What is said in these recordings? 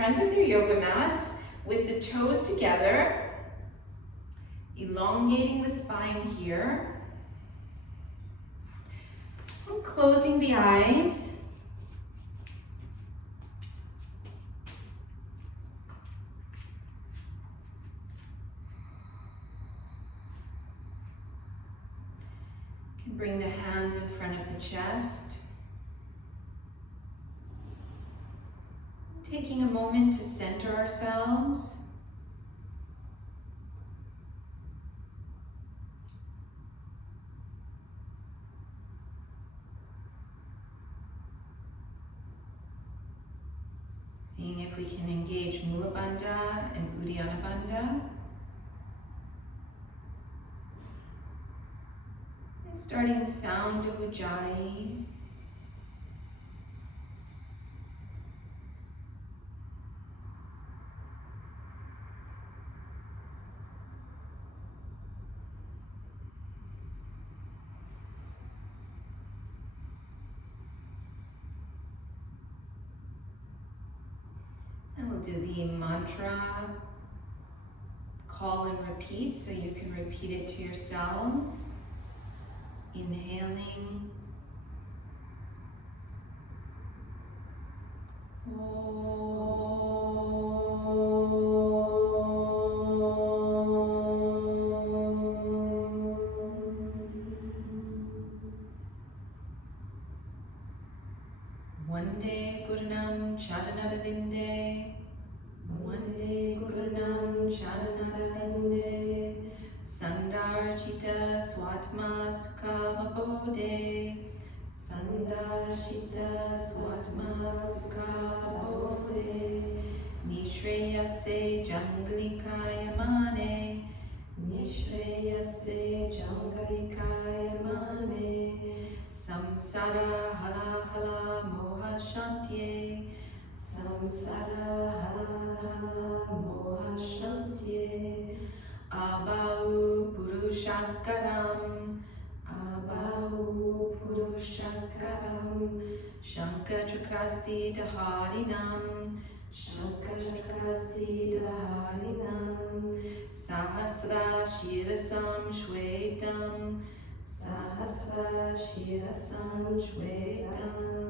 front of their yoga mats with the toes together, elongating the spine here. I'm closing the eyes. Bring the hands in front of the chest. Taking a moment to center ourselves. Seeing if we can engage Mula Bandha and Uddiyana Bandha. Starting the sound of Ujjayi. And we'll do the mantra call and repeat, so you can repeat it to yourselves. Inhaling. Vande Gurunam Charanadavinde. Vande Gurunam Charanadavinde. Sandarshita Swatma Sukha Vabodhe. Sandarshita Swatma Sukha Vabodhe. Nishreyase Jangalikaya Mane. Nishreyase Jangalikaya Mane. Samsara Hala Hala Moha Shantye. Samsara Hala Hala Moha Shantye. Abau Purushakaram, Abau Purushakaram, Shankachakrasi Dharinam, Shankachakrasi Dharinam, Sahasra Shirasam Shvetam, Sahasra Shirasam Shvetam,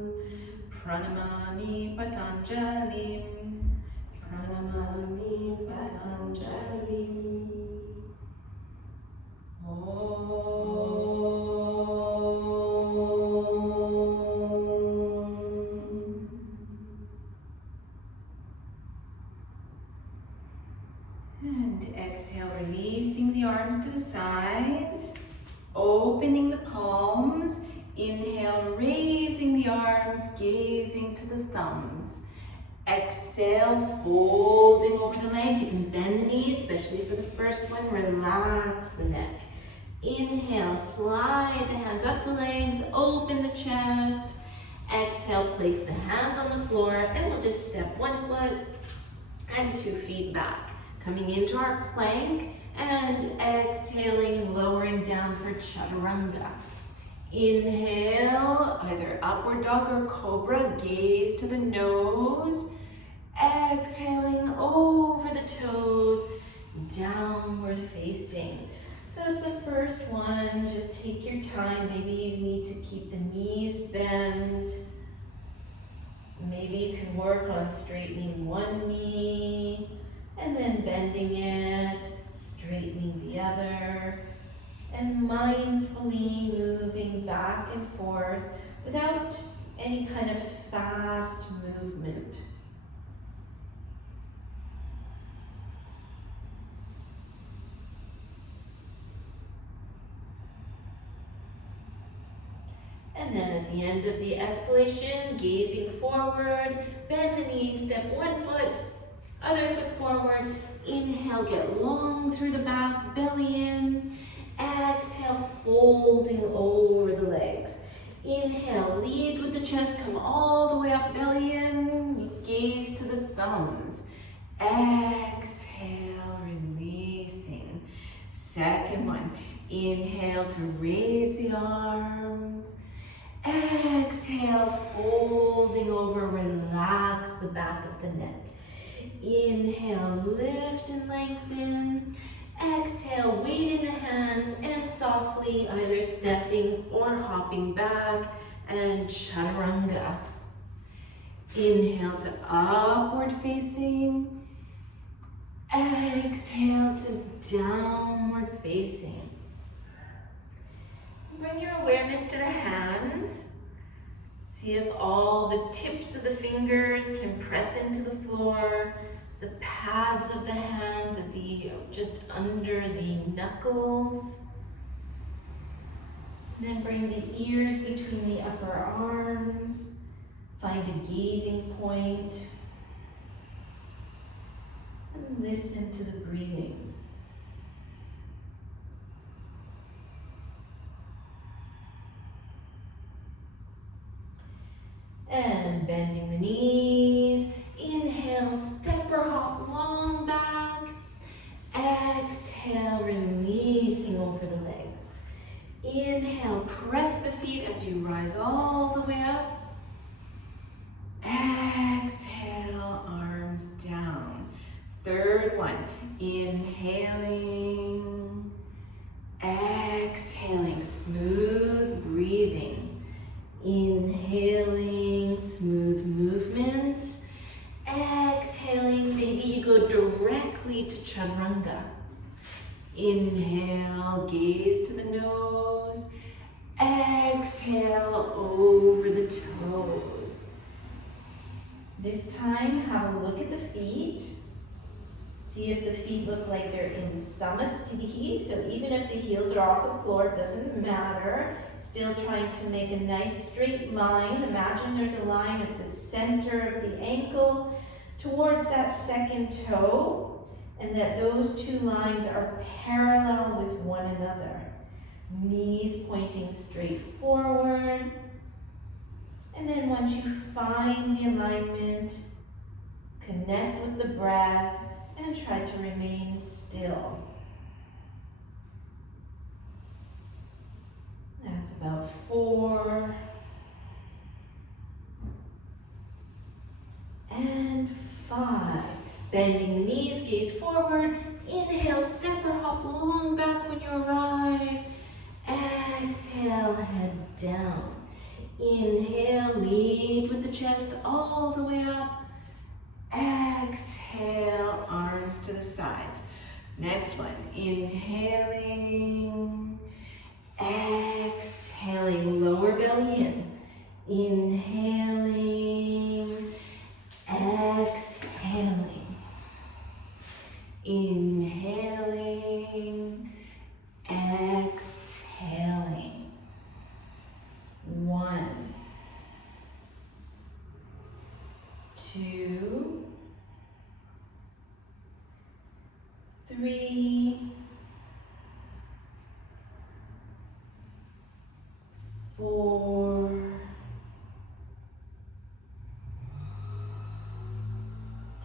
Pranamami Patanjalim, Pranamami Patanjalim. And exhale, releasing the arms to the sides, opening the palms. Inhale, raising the arms, gazing to the thumbs. Exhale, folding over the legs. You can bend the knees, especially for the first one. Relax the neck. Inhale, slide the hands up the legs, open the chest. Exhale, place the hands on the floor, and we'll just step 1 foot and 2 feet back. Coming into our plank, and exhaling, lowering down for chaturanga. Inhale, either upward dog or cobra, gaze to the nose. Exhaling over the toes, downward facing. So as the first one, just take your time. Maybe you need to keep the knees bent. Maybe you can work on straightening one knee and then bending it, straightening the other, and mindfully moving back and forth without any kind of fast movement. And then at the end of the exhalation, gazing forward, bend the knees, step 1 foot, other foot forward. Inhale, get long through the back, belly in. Exhale, folding over the legs. Inhale, lead with the chest, come all the way up, belly in. Gaze to the thumbs. Exhale, releasing. Second one, inhale to raise the arms. Exhale, folding over, relax the back of the neck. Inhale, lift and lengthen. Exhale, weight in the hands and softly either stepping or hopping back and chaturanga. Inhale to upward facing. Exhale to downward facing. Bring your awareness to the hands. See if all the tips of the fingers can press into the floor, the pads of the hands at just under the knuckles. Then bring the ears between the upper arms. Find a gazing point. And listen to the breathing. And bending the knees. Inhale, step or hop long back. Exhale, releasing over the legs. Inhale, press the feet as you rise all the way up. Exhale, arms down. Third one, inhaling. Exhaling, smooth breathing. Inhaling, smooth movements. Exhaling, maybe you go directly to chaturanga. Inhale, gaze to the nose. Exhale, over the toes. This time, have a look at the feet. See if the feet look like they're in samasthiti. So even if the heels are off the floor, it doesn't matter. Still trying to make a nice straight line. Imagine there's a line at the center of the ankle towards that second toe, and that those two lines are parallel with one another. Knees pointing straight forward. And then once you find the alignment, connect with the breath and try to remain still. That's about 4. And 5. Bending the knees, gaze forward. Inhale, step or hop long back when you arrive. Exhale, head down. Inhale, lead with the chest all the way up. Exhale, arms to the sides. Next one, inhaling. Exhaling, lower belly in. Inhaling. Exhaling. Inhaling. Exhaling. 1, 2, 3, 4,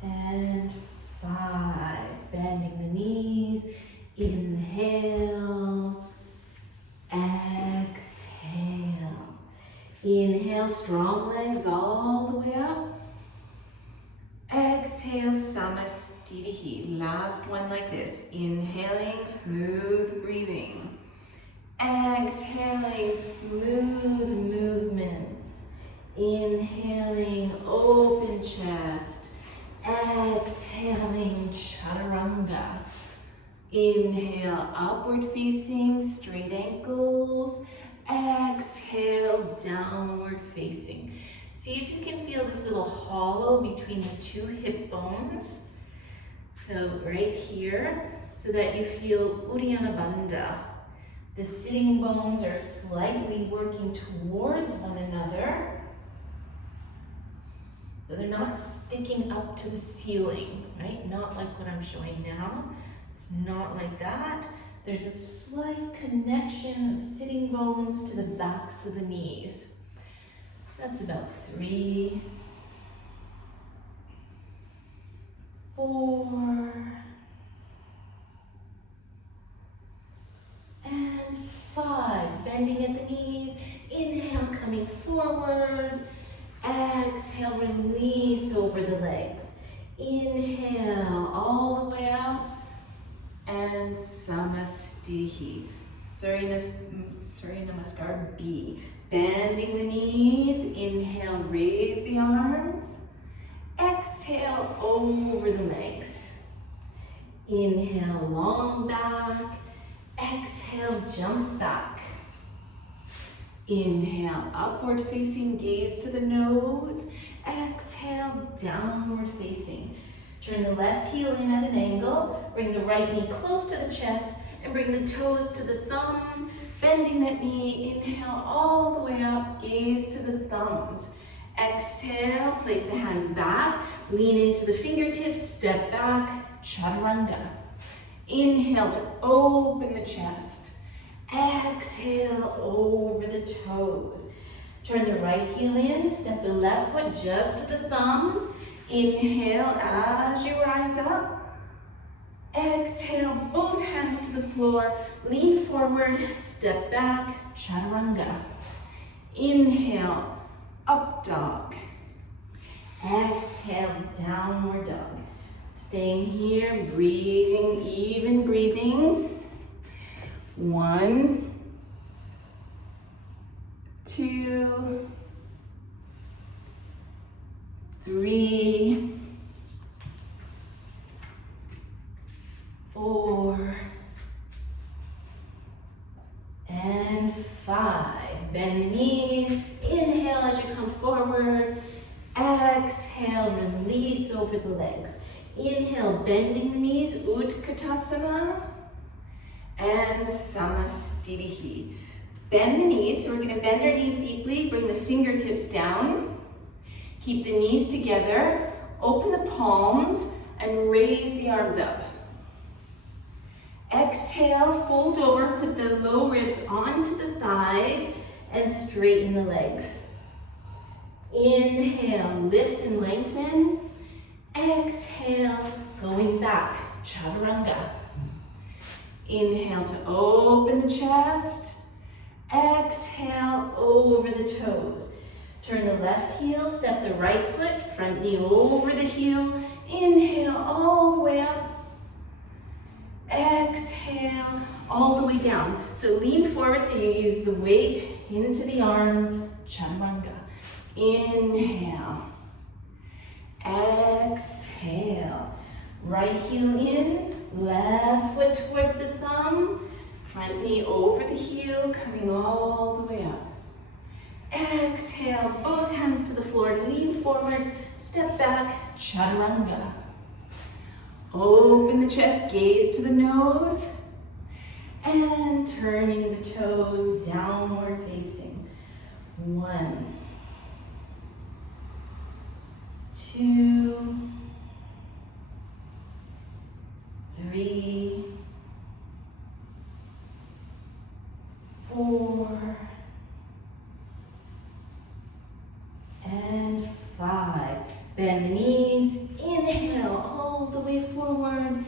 and 5. Bending the knees. Inhale. Exhale. Inhale, strong legs all the way up. Exhale, samasthiti. Last one like this. Inhaling, smooth breathing. Exhaling, smooth movements. Inhaling, open chest. Exhaling, chaturanga. Inhale, upward facing, straight ankles. Exhale, downward facing. See if you can feel this little hollow between the 2 hip bones. So right here, so that you feel Uddiyana Bandha. The sitting bones are slightly working towards one another. So they're not sticking up to the ceiling, right? Not like what I'm showing now. It's not like that. There's a slight connection of sitting bones to the backs of the knees. That's about 3, 4, and 5. Bending at the knees. Inhale, coming forward. Exhale, release over the legs. Inhale all the way up. And Samastitihi. Surya Namaskar B. Bending the knees. Inhale, raise the arms. Exhale over the legs. Inhale, long back. Exhale, jump back. Inhale, upward facing, gaze to the nose. Exhale, downward facing. Turn the left heel in at an angle. Bring the right knee close to the chest and bring the toes to the thumb. Bending that knee, inhale all the way up, gaze to the thumbs. Exhale, place the hands back, lean into the fingertips, step back, chaturanga. Inhale to open the chest. Exhale over the toes. Turn the right heel in, step the left foot just to the thumb. Inhale as you rise up. Exhale, both hands to the floor. Lean forward, step back, chaturanga. Inhale, up dog. Exhale, downward dog. Staying here, breathing, even breathing. 1, 2, 3, 4, and 5. Bend the knees. Inhale as you come forward. Exhale, release over the legs. Inhale, bending the knees, Utkatasana, and Samastitihi. Bend the knees, so we're going to bend our knees deeply, bring the fingertips down, keep the knees together, open the palms, and raise the arms up. Exhale, fold over, put the low ribs onto the thighs, and straighten the legs. Inhale, lift and lengthen. Exhale, going back, chaturanga. Inhale to open the chest. Exhale, over the toes. Turn the left heel, step the right foot, front knee over the heel. Inhale all the way up. Exhale, all the way down. So lean forward so you use the weight into the arms, chaturanga. Inhale. Exhale. Right heel in, left foot towards the thumb, front knee over the heel, coming all the way up. Exhale, both hands to the floor, lean forward, step back, chaturanga. Open the chest, gaze to the nose, and turning the toes downward facing. 1, 2, 3, 4, and 5. Bend the knees. Inhale all the way forward.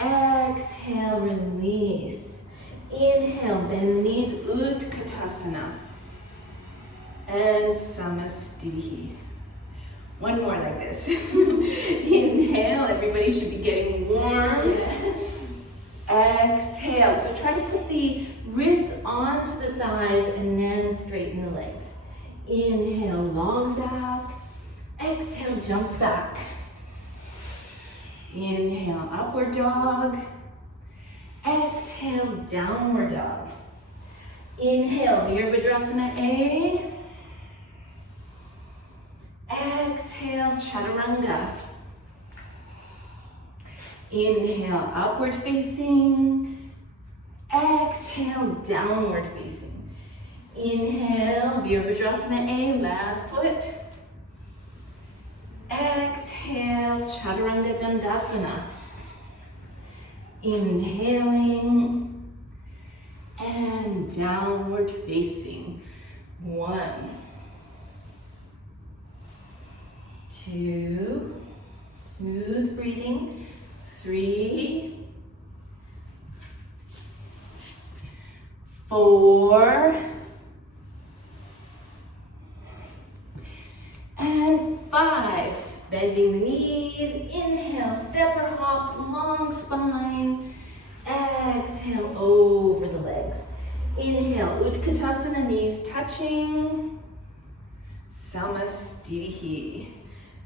Exhale, release. Inhale, bend the knees, Utkatasana. And Samastitihi. One more like this. Inhale, everybody should be getting warm. Exhale, so try to put the ribs onto the thighs and then straighten the legs. Inhale, long back. Exhale, jump back. Inhale, upward dog. Exhale, downward dog. Inhale, Virabhadrasana A. Exhale, chaturanga. Inhale, upward facing. Exhale, downward facing. Inhale, Virabhadrasana A, left foot. Exhale, chaturanga dandasana. Inhaling and downward facing. 1, 2, smooth breathing. 3, 4, and 5. Bending the knees, spine. Exhale over the legs. Inhale, Utkatasana, knees touching. Samastitihi.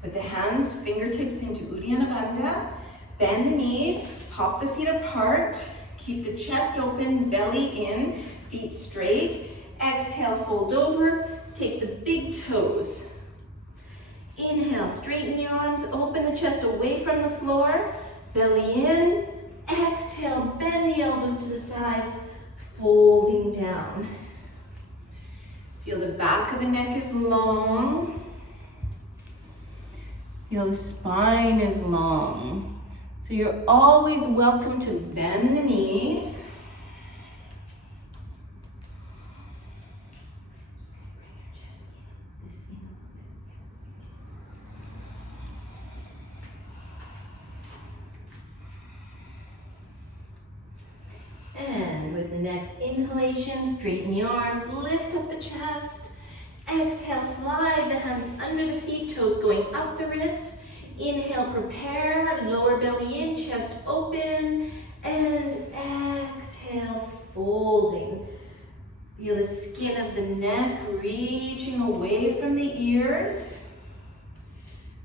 Put the hands, fingertips into Uddiyana Bandha. Bend the knees, pop the feet apart. Keep the chest open, belly in, feet straight. Exhale, fold over. Take the big toes. Inhale, straighten the arms, open the chest away from the floor. Belly in. Exhale, bend the elbows to the sides, folding down. Feel the back of the neck is long. Feel the spine is long. So you're always welcome to bend the knees. And with the next inhalation, straighten the arms, lift up the chest. Exhale, slide the hands under the feet, toes going up the wrists. Inhale, prepare, lower belly in, chest open. And exhale, folding. Feel the skin of the neck reaching away from the ears.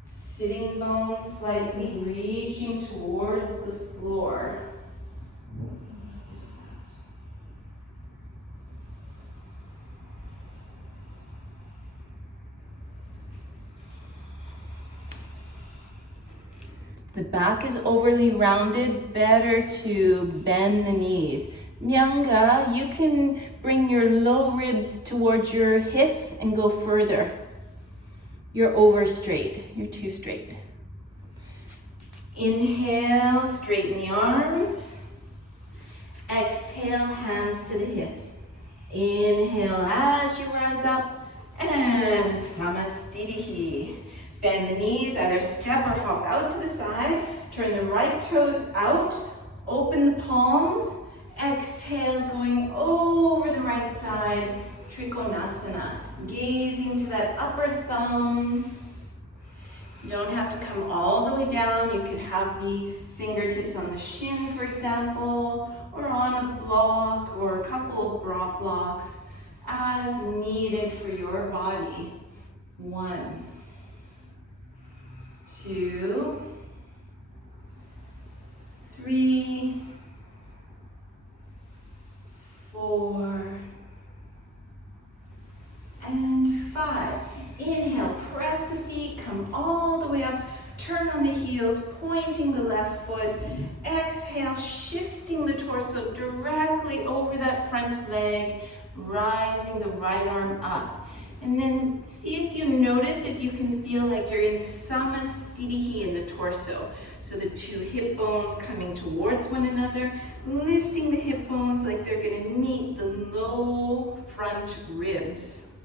Sitting bones slightly reaching towards the floor. The back is overly rounded, better to bend the knees. Myanga, you can bring your low ribs towards your hips and go further. You're over straight, you're too straight. Inhale, straighten the arms. Exhale, hands to the hips. Inhale as you rise up, and Samastitihi. Bend the knees, either step or hop out to the side. Turn the right toes out. Open the palms. Exhale, going over the right side. Trikonasana. Gazing to that upper thumb. You don't have to come all the way down. You could have the fingertips on the shin, for example, or on a block or a couple of blocks as needed for your body. 1, 2, 3, 4, and 5. Inhale, press the feet, come all the way up, turn on the heels, pointing the left foot. Exhale, shifting the torso directly over that front leg, rising the right arm up. And then see if you notice, if you can feel like you're in Samastitihi in the torso. So the two hip bones coming towards one another, lifting the hip bones like they're gonna meet the low front ribs.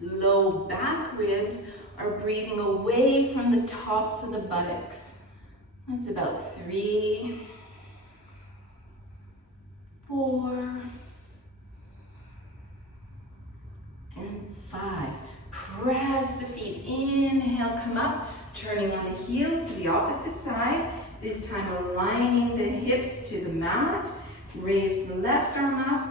Low back ribs are breathing away from the tops of the buttocks. That's about 3, 4, and 5. Press the feet. Inhale, come up, turning on the heels to the opposite side. This time aligning the hips to the mat. Raise the left arm up.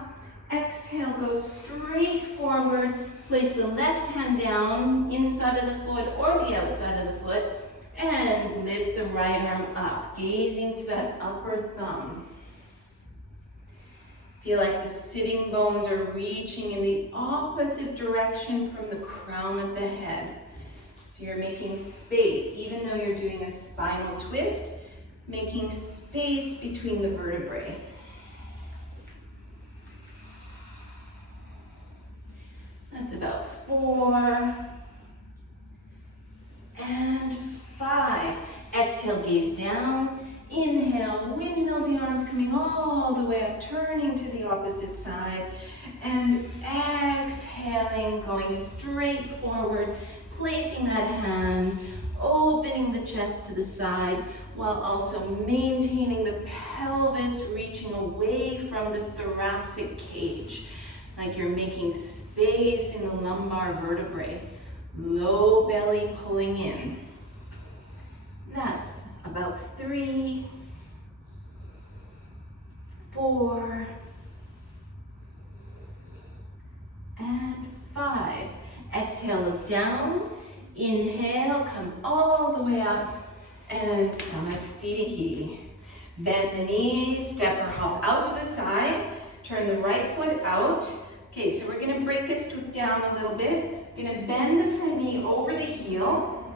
Exhale, go straight forward. Place the left hand down inside of the foot or the outside of the foot. And lift the right arm up, gazing to that upper thumb. Feel like the sitting bones are reaching in the opposite direction from the crown of the head. So you're making space, even though you're doing a spinal twist, making space between the vertebrae. That's about 4 and 5. Exhale, gaze down. Inhale, windmill the arms coming all the way up, turning to the opposite side. And exhaling, going straight forward, placing that hand, opening the chest to the side, while also maintaining the pelvis reaching away from the thoracic cage. Like you're making space in the lumbar vertebrae. Low belly pulling in. That's about 3 4, and 5. Exhale, look down. Inhale, come all the way up, and Samastitihi. Bend the knees, step or hop out to the side. Turn the right foot out. Okay, so we're gonna break this down a little bit. We're gonna bend the front knee over the heel.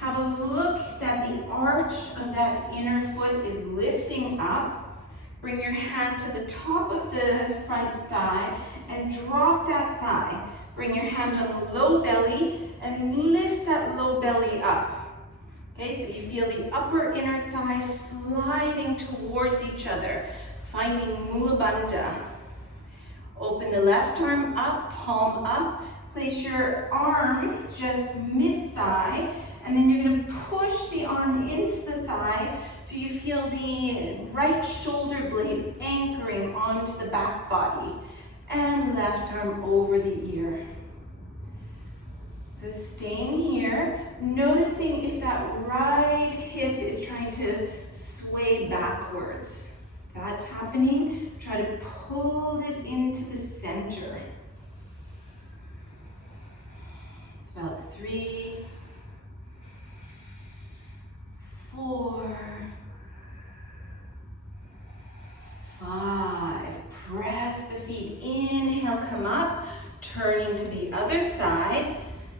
Have a look that the arch of that inner foot is lifting up. Bring your hand to the top of the front thigh and drop that thigh. Bring your hand on the low belly and lift that low belly up. Okay, so you feel the upper inner thigh sliding towards each other, finding Mula Bandha. Open the left arm up, palm up. Place your arm just mid-thigh, and then you're going to push the arm into the thigh so you feel the right shoulder blade anchoring onto the back body. And left arm over the ear. So staying here, noticing if that right hip is trying to sway backwards. If that's happening, try to pull it into the center. It's about 3, 4, 5. Press the feet. Inhale, come up, turning to the other side.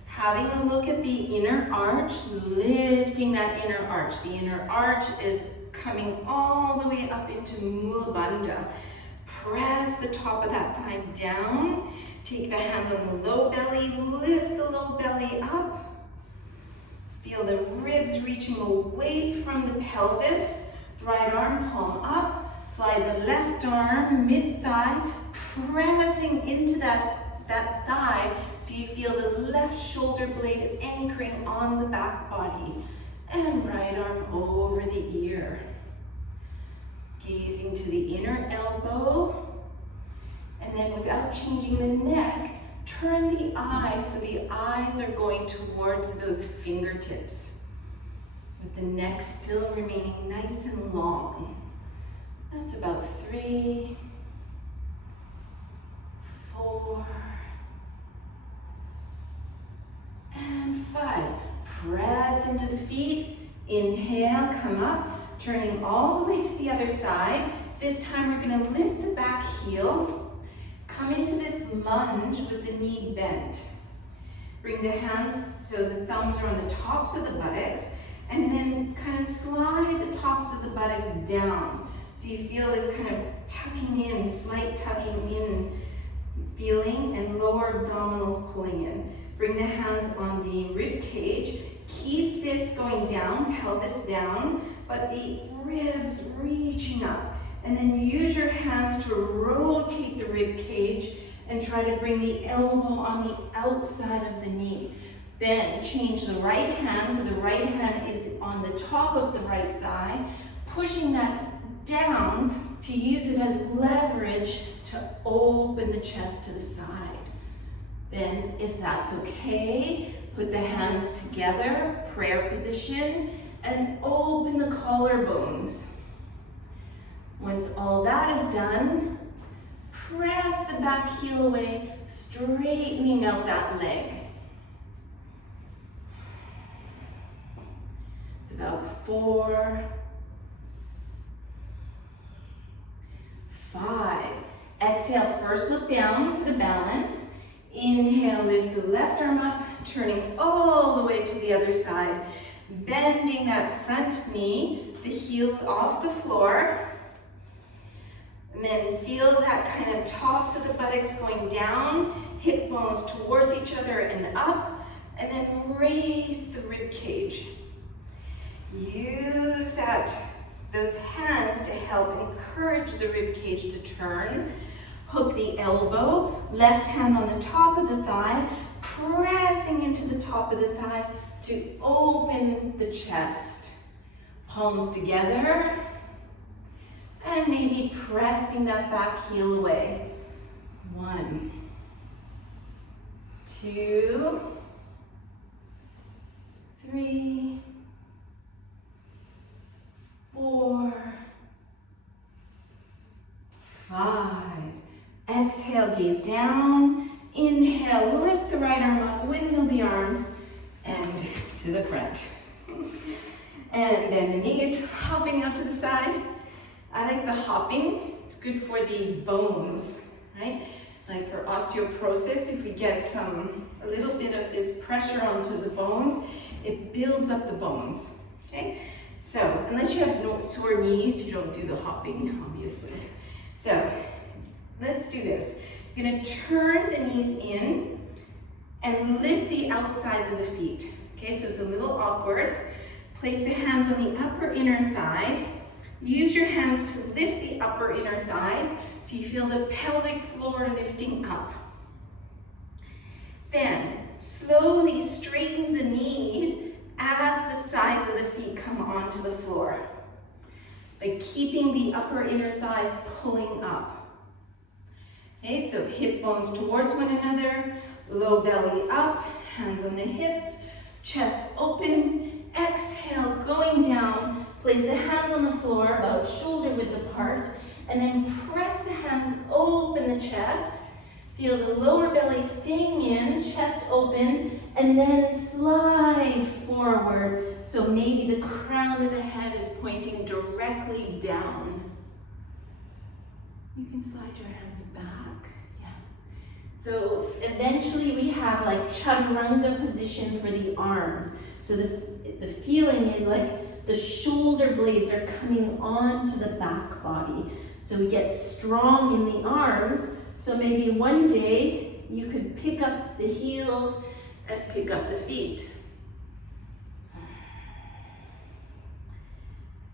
Having a look at the inner arch, lifting that inner arch. The inner arch is coming all the way up into Mula Bandha. Press the top of that thigh down. Take the hand on the low belly, lift the low belly up. Feel the ribs reaching away from the pelvis. Right arm, palm up. Slide the left arm, mid-thigh, pressing into that thigh so you feel the left shoulder blade anchoring on the back body. And right arm over the ear. Gazing to the inner elbow. And then without changing the neck, turn the eyes so the eyes are going towards those fingertips. With the neck still remaining nice and long. That's about 3, 4, and 5. Press into the feet. Inhale, come up, turning all the way to the other side. This time we're going to lift the back heel. Come into this lunge with the knee bent. Bring the hands so the thumbs are on the tops of the buttocks, and then kind of slide the tops of the buttocks down. So you feel this kind of tucking in, slight tucking in feeling, and lower abdominals pulling in. Bring the hands on the rib cage. Keep this going down, pelvis down, but the ribs reaching up. And then use your hands to rotate the rib cage and try to bring the elbow on the outside of the knee. Then change the right hand, so the right hand is on the top of the right thigh, pushing that down to use it as leverage to open the chest to the side. Then, if that's okay, put the hands together, prayer position, and open the collarbones. Once all that is done, press the back heel away, straightening out that leg. It's about 4, 5. Exhale, first look down for the balance. Inhale, lift the left arm up, turning all the way to the other side. Bending that front knee, the heels off the floor. And then feel that kind of tops of the buttocks going down, hip bones towards each other and up, and then raise the rib cage. Use those hands to help encourage the rib cage to turn. Hook the elbow, left hand on the top of the thigh, pressing into the top of the thigh to open the chest. Palms together, and maybe pressing that back heel away. 1, 2, 3, 4, Exhale, gaze down. Inhale, lift the right arm up, windmill the arms, and to the front. And then the knees hopping out to the side. I like the hopping. It's good for the bones, right? Like for osteoporosis, if we get a little bit of this pressure onto the bones, it builds up the bones, okay? So, unless you have no sore knees, you don't do the hopping, obviously. So, let's do this. You're gonna turn the knees in and lift the outsides of the feet. Okay, so it's a little awkward. Place the hands on the upper inner thighs. Use your hands to lift the upper inner thighs so you feel the pelvic floor lifting up. Then, slowly straighten the knees as the sides of the feet come onto the floor, by keeping the upper inner thighs pulling up. Okay, so hip bones towards one another, low belly up, hands on the hips, chest open. Exhale, going down. Place the hands on the floor, about shoulder width apart, and then press the hands, open the chest. Feel the lower belly staying in, chest open, and then slide forward. So maybe the crown of the head is pointing directly down. You can slide your hands back. Yeah. So eventually we have like chaturanga position for the arms. So the feeling is like the shoulder blades are coming onto the back body. So we get strong in the arms. So maybe one day you could pick up the heels and pick up the feet.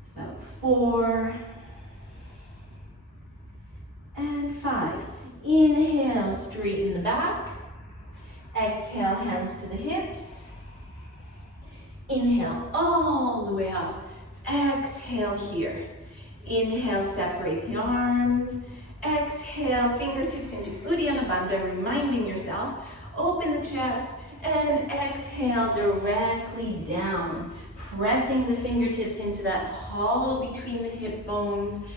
It's about 4 and 5. Inhale, straighten the back. Exhale, hands to the hips. Inhale all the way up. Exhale here. Inhale, separate the arms. Exhale, fingertips into Uddiyana Bandha, reminding yourself, open the chest, and exhale directly down, pressing the fingertips into that hollow between the hip bones,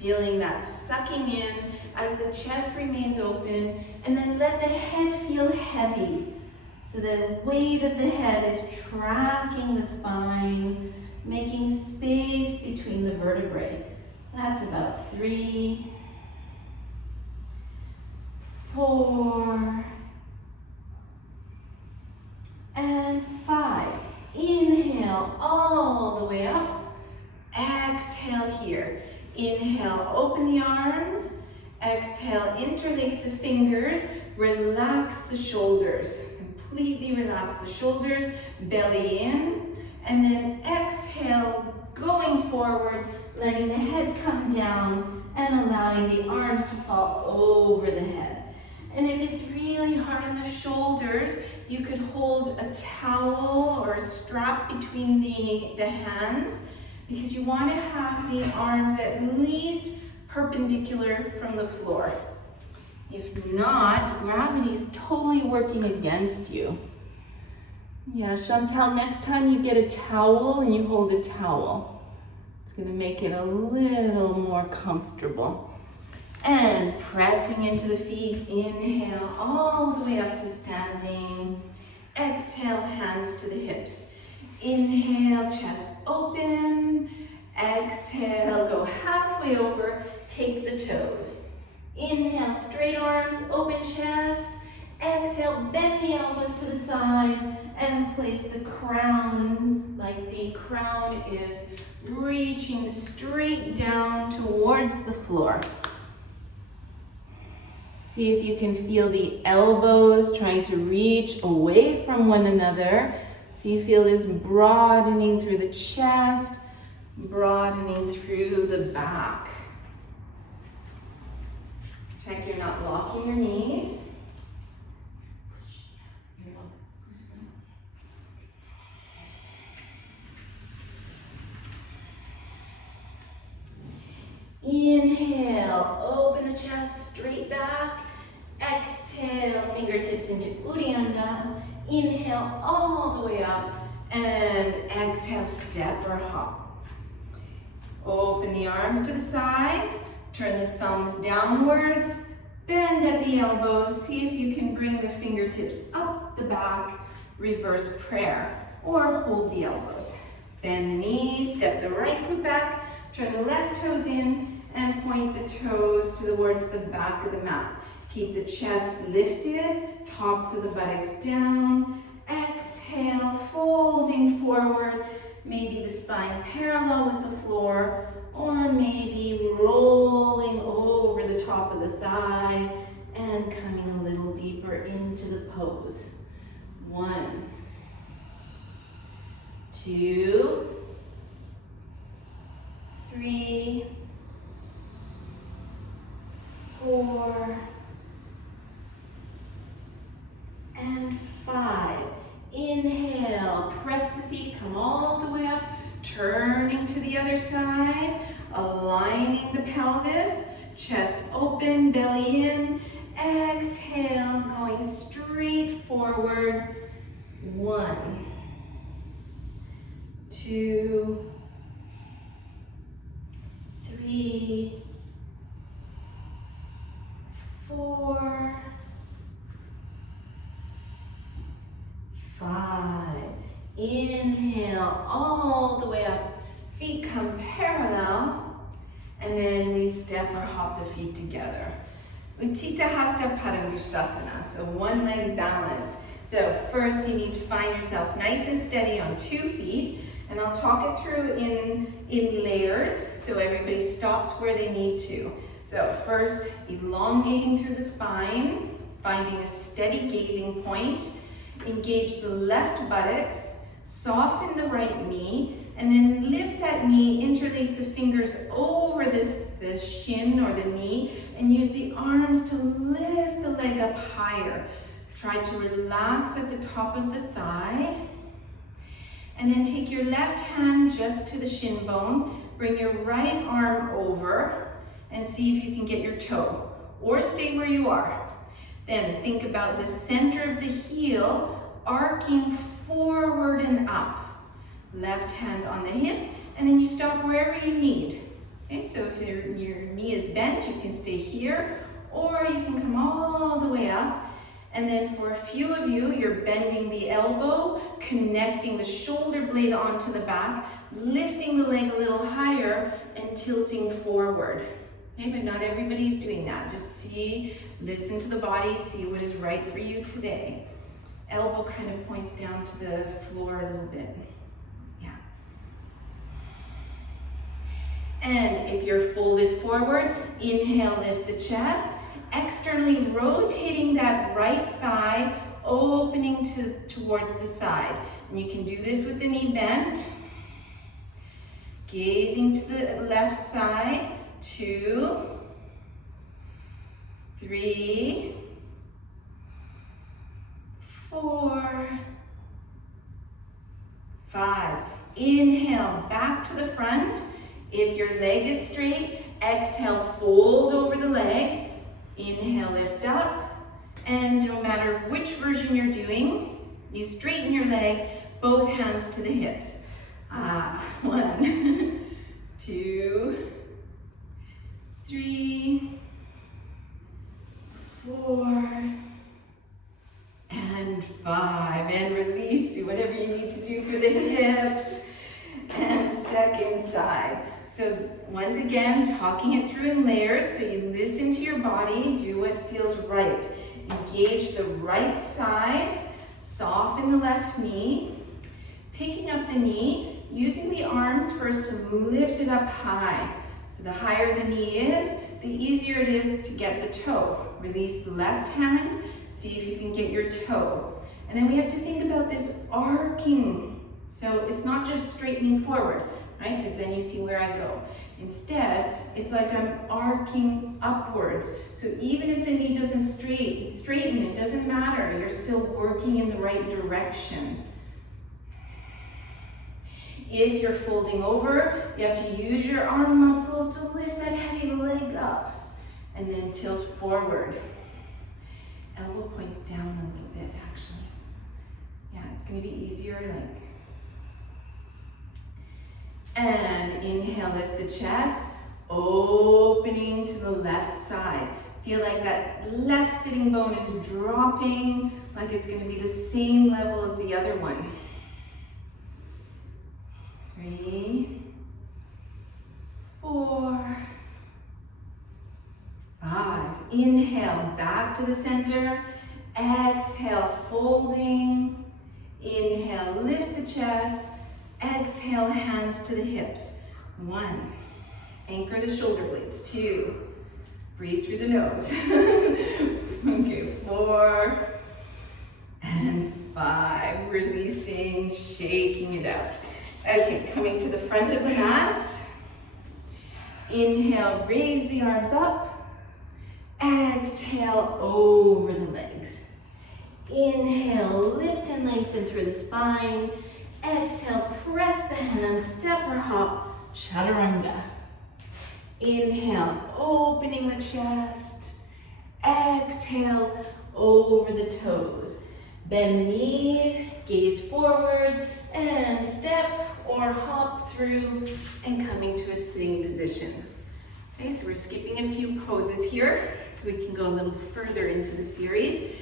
feeling that sucking in as the chest remains open, and then let the head feel heavy. So the weight of the head is tracking the spine, making space between the vertebrae. That's about 3, 4, and 5. Inhale all the way up. Exhale here. Inhale, open the arms. Exhale, interlace the fingers. Relax the shoulders. Completely relax the shoulders. Belly in. And then exhale, going forward, letting the head come down and allowing the arms to fall over the head. And if it's really hard on the shoulders, you could hold a towel or a strap between the hands, because you want to have the arms at least perpendicular from the floor. If not, gravity is totally working against you. Yeah, Chantal, next time you get a towel and you hold a towel, it's going to make it a little more comfortable. And pressing into the feet, inhale all the way up to standing. Exhale, hands to the hips. Inhale, chest open. Exhale, go halfway over, take the toes. Inhale, straight arms, open chest. Exhale, bend the elbows to the sides and place the crown, like the crown is reaching straight down towards the floor. See if you can feel the elbows trying to reach away from one another. So you feel this broadening through the chest, broadening through the back. Check you're not locking your knees. Inhale, open the chest, straight back. Exhale, fingertips into Uddiyana. Inhale all the way up. And exhale, step or hop. Open the arms to the sides. Turn the thumbs downwards. Bend at the elbows. See if you can bring the fingertips up the back, reverse prayer, or hold the elbows. Bend the knees, step the right foot back, turn the left toes in, and point the toes towards the back of the mat. Keep the chest lifted, tops of the buttocks down. Exhale, folding forward, maybe the spine parallel with the floor, or maybe rolling over the top of the thigh and coming a little deeper into the pose. 1, 2, 3, 4, and 5. Inhale, press the feet, come all the way up, turning to the other side, aligning the pelvis, chest open, belly in. Exhale, going straight forward. 1, 2, 3, 4, 5. Inhale all the way up. Feet come parallel. And then we step or hop the feet together. Bhujapidasana, so one leg balance. So first you need to find yourself nice and steady on 2 feet. And I'll talk it through in layers so everybody stops where they need to. So first, elongating through the spine, finding a steady gazing point. Engage the left buttocks, soften the right knee, and then lift that knee, interlace the fingers over the shin or the knee, and use the arms to lift the leg up higher. Try to relax at the top of the thigh. And then take your left hand just to the shin bone, bring your right arm over, and see if you can get your toe, or stay where you are. Then think about the center of the heel arcing forward and up. Left hand on the hip, and then you stop wherever you need. Okay, so if your knee is bent, you can stay here, or you can come all the way up. And then for a few of you, you're bending the elbow, connecting the shoulder blade onto the back, lifting the leg a little higher, and tilting forward. Okay, but not everybody's doing that. Just see, listen to the body, see what is right for you today. Elbow kind of points down to the floor a little bit. Yeah. And if you're folded forward, inhale, lift the chest, externally rotating that right thigh, opening towards the side. And you can do this with the knee bent. Gazing to the left side. 2, 3, 4, 5. Inhale, back to the front. If your leg is straight, exhale, fold over the leg. Inhale, lift up. And no matter which version you're doing, you straighten your leg, both hands to the hips. 1, 2, 3, 4, and 5. And release. Do whatever you need to do for the hips. And second side. So once again, talking it through in layers. So you listen to your body. Do what feels right. Engage the right side. Soften the left knee. Picking up the knee. Using the arms first to lift it up high. So the higher the knee is, the easier it is to get the toe. Release the left hand, see if you can get your toe. And then we have to think about this arcing. So it's not just straightening forward, right? Because then you see where I go. Instead, it's like I'm arcing upwards. So even if the knee doesn't straighten, it doesn't matter. You're still working in the right direction. If you're folding over, you have to use your arm muscles to lift that heavy leg up and then tilt forward. Elbow points down a little bit, actually. Yeah, it's going to be easier like. And inhale, lift the chest, opening to the left side. Feel like that left sitting bone is dropping, like it's going to be the same level as the other one. 3, 4, 5. Inhale, back to the center. Exhale, folding. Inhale, lift the chest. Exhale, hands to the hips. 1. Anchor the shoulder blades. 2. Breathe through the nose. Okay, 4. And 5. Releasing, shaking it out. Okay, coming to the front of the mat. Inhale, raise the arms up. Exhale, over the legs. Inhale, lift and lengthen through the spine. Exhale, press the hands, step or hop, chaturanga. Inhale, opening the chest. Exhale, over the toes. Bend the knees, gaze forward, and step or hop through and coming to a sitting position. Okay, so we're skipping a few poses here so we can go a little further into the series.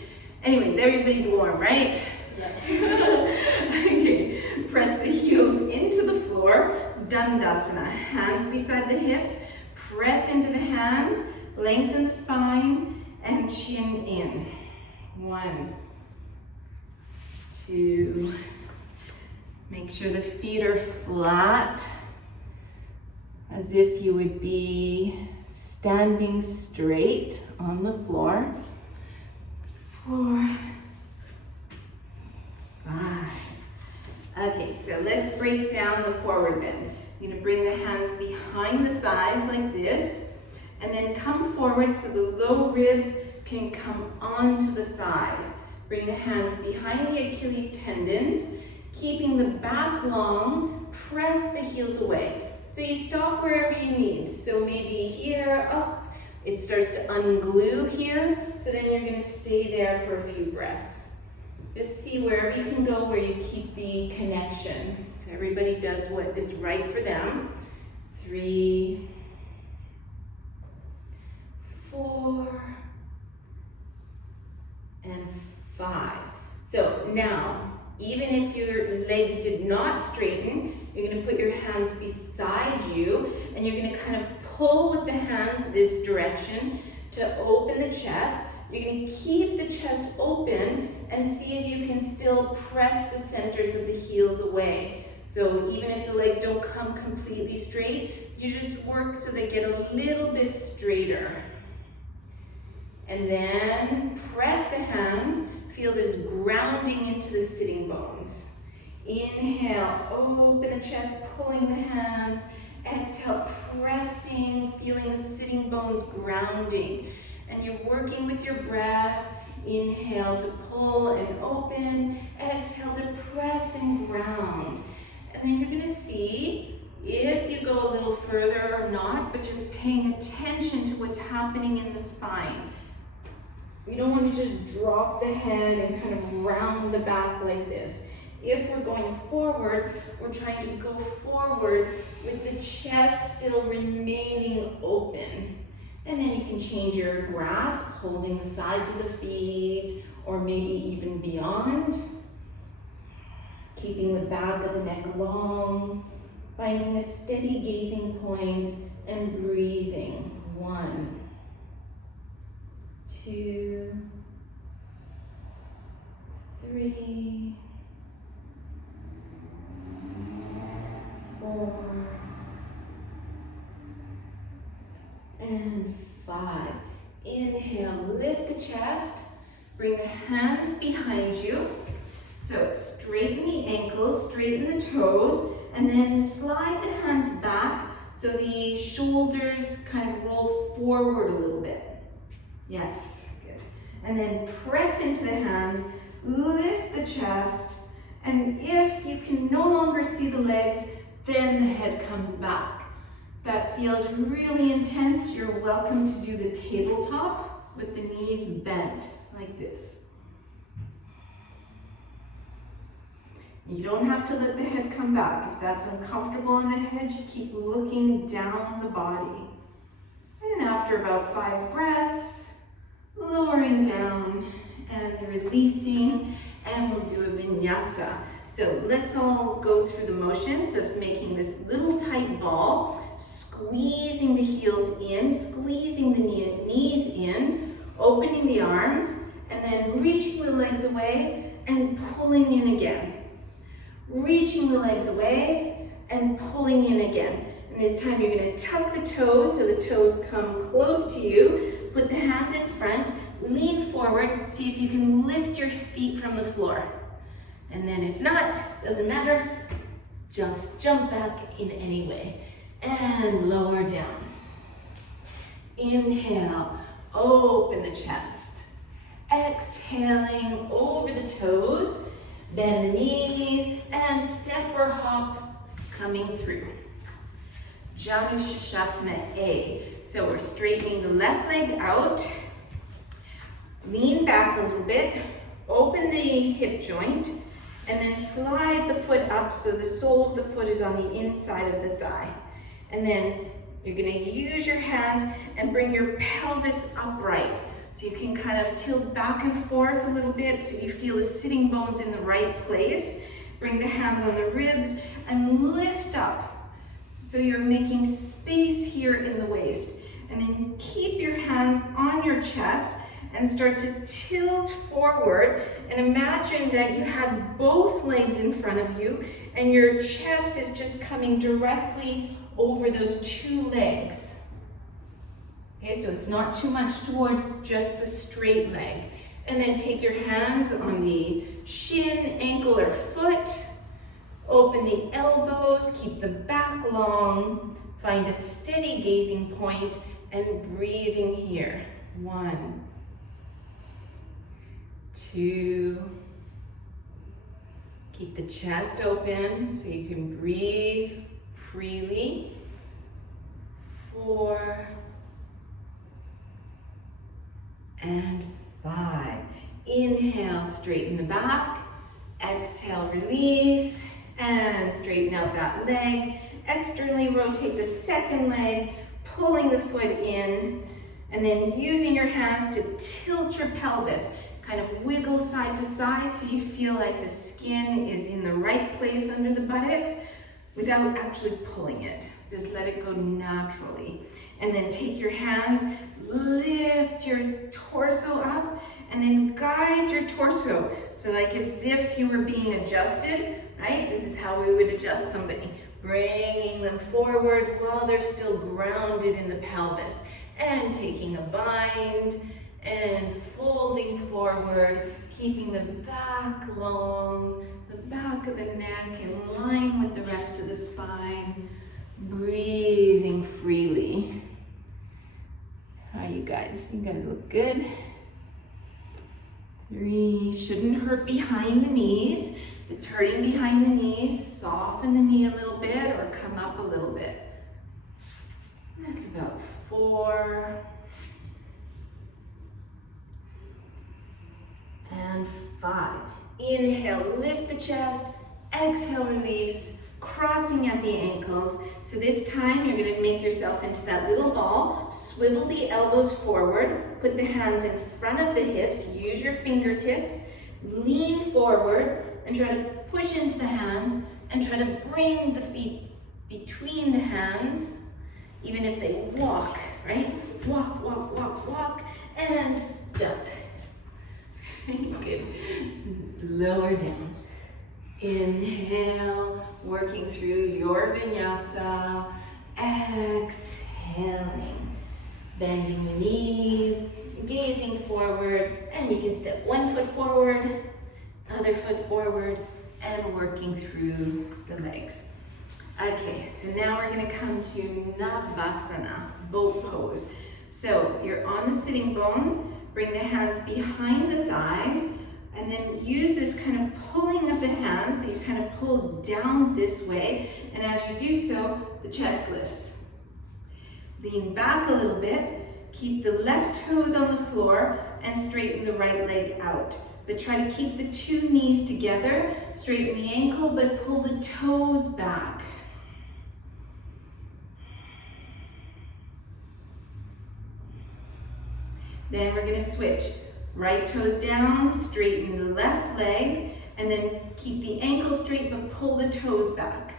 Anyways, everybody's warm, right? Yeah. Okay, press the heels into the floor, Dandasana. Hands beside the hips, press into the hands, lengthen the spine, and chin in. 1, 2. Make sure the feet are flat, as if you would be standing straight on the floor. 4, 5. Okay, so let's break down the forward bend. You're going to bring the hands behind the thighs like this, and then come forward so the low ribs can come onto the thighs. Bring the hands behind the Achilles tendons, keeping the back long, press the heels away. So you stop wherever you need. So maybe here, up, it starts to unglue here, so then you're gonna stay there for a few breaths. Just see wherever you can go where you keep the connection. So everybody does what is right for them. 3, 4, and 5. So now, even if your legs did not straighten, you're going to put your hands beside you and you're going to kind of pull with the hands this direction to open the chest. You're going to keep the chest open and see if you can still press the centers of the heels away. So even if the legs don't come completely straight, you just work so they get a little bit straighter. And then press the hands. Feel this grounding into the sitting bones. Inhale, open the chest, pulling the hands. Exhale, pressing, feeling the sitting bones grounding. And you're working with your breath. Inhale to pull and open. Exhale to press and ground. And then you're gonna see if you go a little further or not, but just paying attention to what's happening in the spine. We don't want to just drop the head and kind of round the back like this. If we're going forward, we're trying to go forward with the chest still remaining open. And then you can change your grasp, holding the sides of the feet, or maybe even beyond. Keeping the back of the neck long, finding a steady gazing point, and breathing. 1, 2, 3, 4, and 5. Inhale, lift the chest, bring the hands behind you. So straighten the ankles, straighten the toes, and then slide the hands back so the shoulders kind of roll forward a little bit. Yes, good. And then press into the hands, lift the chest, and if you can no longer see the legs, then the head comes back. If that feels really intense, you're welcome to do the tabletop with the knees bent, like this. You don't have to let the head come back. If that's uncomfortable in the head, you keep looking down the body. And after about 5 breaths, lowering down and releasing, and we'll do a vinyasa. So let's all go through the motions of making this little tight ball, squeezing the heels in, squeezing the knees in, opening the arms, and then reaching the legs away and pulling in again. Reaching the legs away and pulling in again. And this time you're going to tuck the toes so the toes come close to you. Put the hands in front, lean forward, see if you can lift your feet from the floor. And then if not, doesn't matter, just jump back in any way. And lower down. Inhale, open the chest. Exhaling over the toes, bend the knees, and step or hop coming through. Janushasana A. So we're straightening the left leg out, lean back a little bit, open the hip joint, and then slide the foot up so the sole of the foot is on the inside of the thigh. And then you're going to use your hands and bring your pelvis upright. So you can kind of tilt back and forth a little bit so you feel the sitting bones in the right place. Bring the hands on the ribs and lift up. So you're making space here in the waist. And then keep your hands on your chest and start to tilt forward. And imagine that you have both legs in front of you and your chest is just coming directly over those two legs. Okay, so it's not too much towards just the straight leg. And then take your hands on the shin, ankle, or foot. Open the elbows, keep the back long. Find a steady gazing point and breathing here. 1, 2. Keep the chest open so you can breathe freely. 4 and 5. Inhale, straighten the back. Exhale, release, and straighten out that leg. Externally rotate the second leg, pulling the foot in, and then using your hands to tilt your pelvis. Kind of wiggle side to side so you feel like the skin is in the right place under the buttocks without actually pulling it. Just let it go naturally. And then take your hands, lift your torso up, and then guide your torso. So like as if you were being adjusted, right? This is how we would adjust somebody. Bringing them forward while they're still grounded in the pelvis. And taking a bind and folding forward, keeping the back long, the back of the neck in line with the rest of the spine. Breathing freely. How are you guys? You guys look good. 3, shouldn't hurt behind the knees. If it's hurting behind the knees, soften the knee a little bit or come up a little bit. That's about 4. And 5. Inhale, lift the chest. Exhale, release, crossing at the ankles. So this time you're going to make yourself into that little ball. Swivel the elbows forward. Put the hands in front of the hips. Use your fingertips. Lean forward and try to push into the hands and try to bring the feet between the hands, even if they walk, right? Walk, walk, walk, walk, and jump. Good. Lower down. Inhale, working through your vinyasa. Exhaling. Bending the knees, gazing forward, and you can step one foot forward, other foot forward, and working through the legs. Okay, so now we're going to come to Navasana, boat pose. So you're on the sitting bones, bring the hands behind the thighs, and then use this kind of pulling of the hands, so you kind of pull down this way, and as you do so, the chest lifts. Lean back a little bit, keep the left toes on the floor, and straighten the right leg out. But try to keep the 2 knees together, straighten the ankle, but pull the toes back. Then we're gonna switch. Right toes down, straighten the left leg, and then keep the ankle straight but pull the toes back.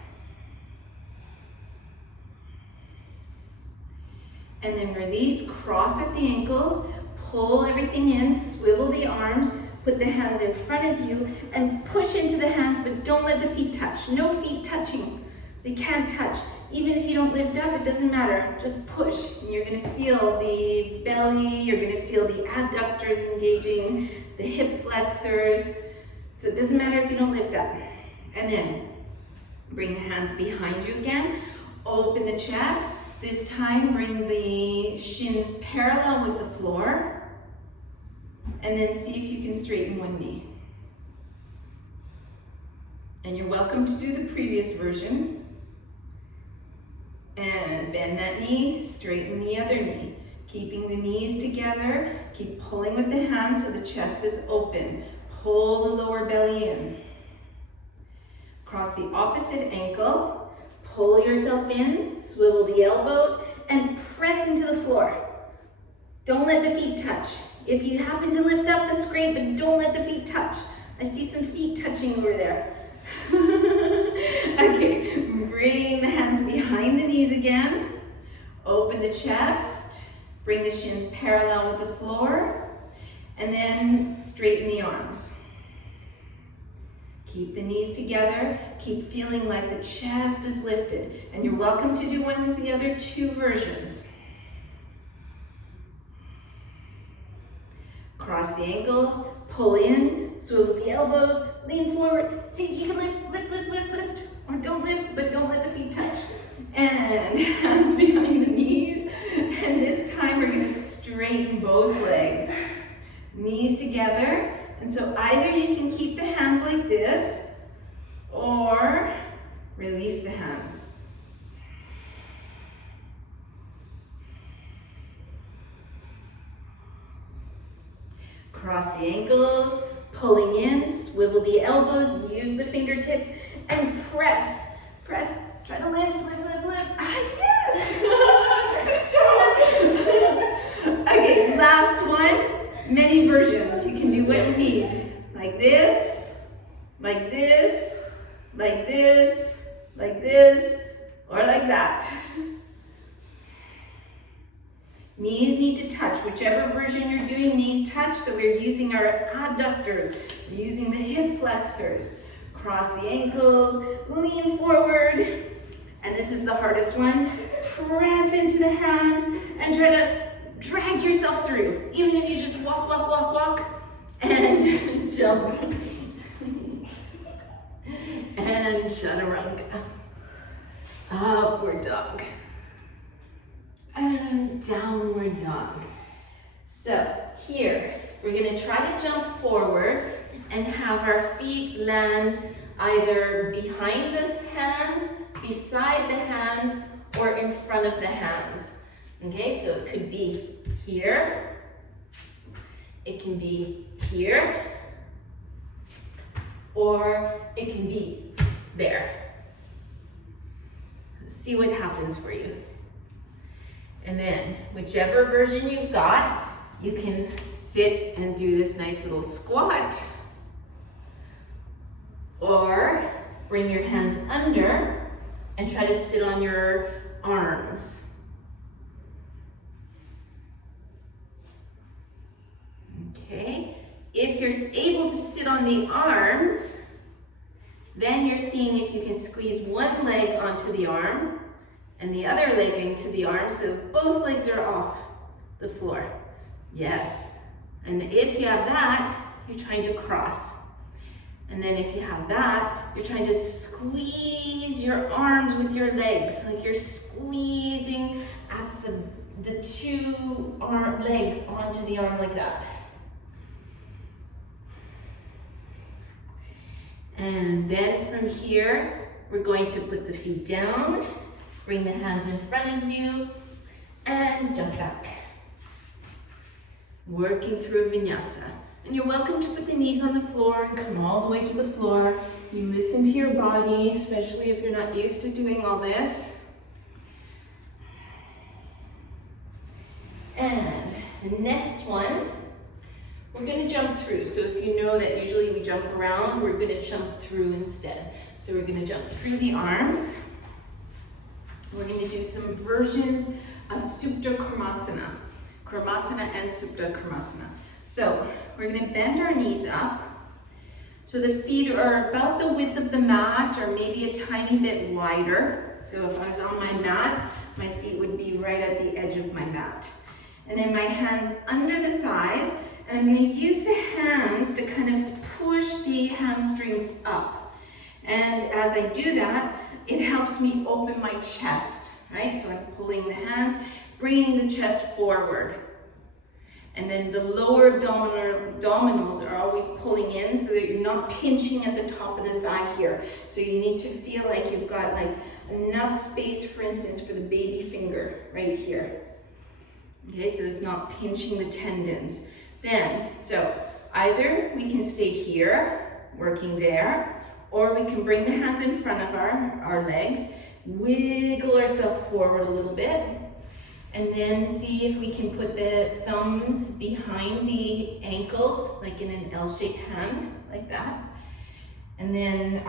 And then release, cross at the ankles, pull everything in, swivel the arms, put the hands in front of you, and push into the hands, but don't let the feet touch. No feet touching. They can't touch. Even if you don't lift up, it doesn't matter. Just push. And you're gonna feel the belly, you're gonna feel the adductors engaging, the hip flexors. So it doesn't matter if you don't lift up. And then bring the hands behind you again. Open the chest. This time, bring the shins parallel with the floor. And then see if you can straighten one knee. And you're welcome to do the previous version. And bend that knee, straighten the other knee. Keeping the knees together, keep pulling with the hands so the chest is open. Pull the lower belly in. Cross the opposite ankle, pull yourself in, swivel the elbows, and press into the floor. Don't let the feet touch. If you happen to lift up, that's great, but don't let the feet touch. I see some feet touching over there. Okay, bring the hands behind the knees again. Open the chest. Bring the shins parallel with the floor. And then straighten the arms. Keep the knees together. Keep feeling like the chest is lifted. And you're welcome to do one of the other two versions. Cross the ankles, pull in, swivel the elbows, lean forward. See if you can lift, lift, lift, lift, lift. Or don't lift, but don't let the feet touch. And hands behind the knees. And this time we're gonna straighten both legs. Knees together. And so either you can keep the hands like this, or release the hands. Cross the ankles, pulling in, swivel the elbows, use the fingertips, and press. Press. Try to lift, lift, lift, lift. Ah, yes! Good job. Okay, last one. Many versions. You can do what you need. Like this, like this, like this, like this, or like that. Knees need to touch. Whichever version you're doing, knees touch. So we're using our adductors. We're using the hip flexors. Cross the ankles, lean forward. And this is the hardest one. Press into the hands and try to drag yourself through. Even if you just walk, walk, walk, walk, and jump. And chaturanga. Upward dog. And downward dog. So here, we're gonna try to jump forward and have our feet land either behind the hands, beside the hands, or in front of the hands. Okay, so it could be here, it can be here, or it can be there. See what happens for you. And then, whichever version you've got, you can sit and do this nice little squat. Or bring your hands under and try to sit on your arms. Okay, if you're able to sit on the arms, then you're seeing if you can squeeze one leg onto the arm and the other leg into the arm so both legs are off the floor. Yes, and if you have that, you're trying to cross. And then if you have that, you're trying to squeeze your arms with your legs, like you're squeezing at the two legs onto the arm like that. And then from here, we're going to put the feet down, bring the hands in front of you, and jump back. Working through vinyasa. And you're welcome to put the knees on the floor and come all the way to the floor. You listen to your body, especially if you're not used to doing all this. And The next one, we're going to jump through. So if you know that usually we jump around, we're going to jump through instead. So we're going to jump through the arms. We're going to do some versions of Supta Kurmasana. Kurmasana and Supta Kurmasana. So we're going to bend our knees up. So the feet are about the width of the mat or maybe a tiny bit wider. So if I was on my mat, my feet would be right at the edge of my mat. And then my hands under the thighs, and I'm going to use the hands to kind of push the hamstrings up. And as I do that, it helps me open my chest, right? So I'm pulling the hands, bringing the chest forward. And then the lower abdominals are always pulling in so that you're not pinching at the top of the thigh here. So you need to feel like you've got like enough space, for instance, for the baby finger right here. Okay, so it's not pinching the tendons. Then, so either we can stay here, working there, or we can bring the hands in front of our legs, wiggle ourselves forward a little bit, and then see if we can put the thumbs behind the ankles, like in an L-shaped hand, like that. And then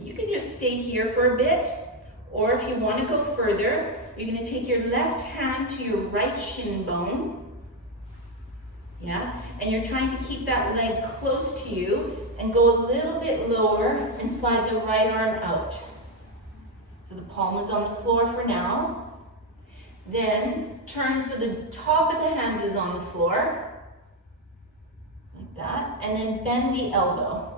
you can just stay here for a bit, or if you want to go further, you're going to take your left hand to your right shin bone. Yeah, and you're trying to keep that leg close to you and go a little bit lower and slide the right arm out. So the palm is on the floor for now. Then turn so the top of the hand is on the floor, like that, and then bend the elbow.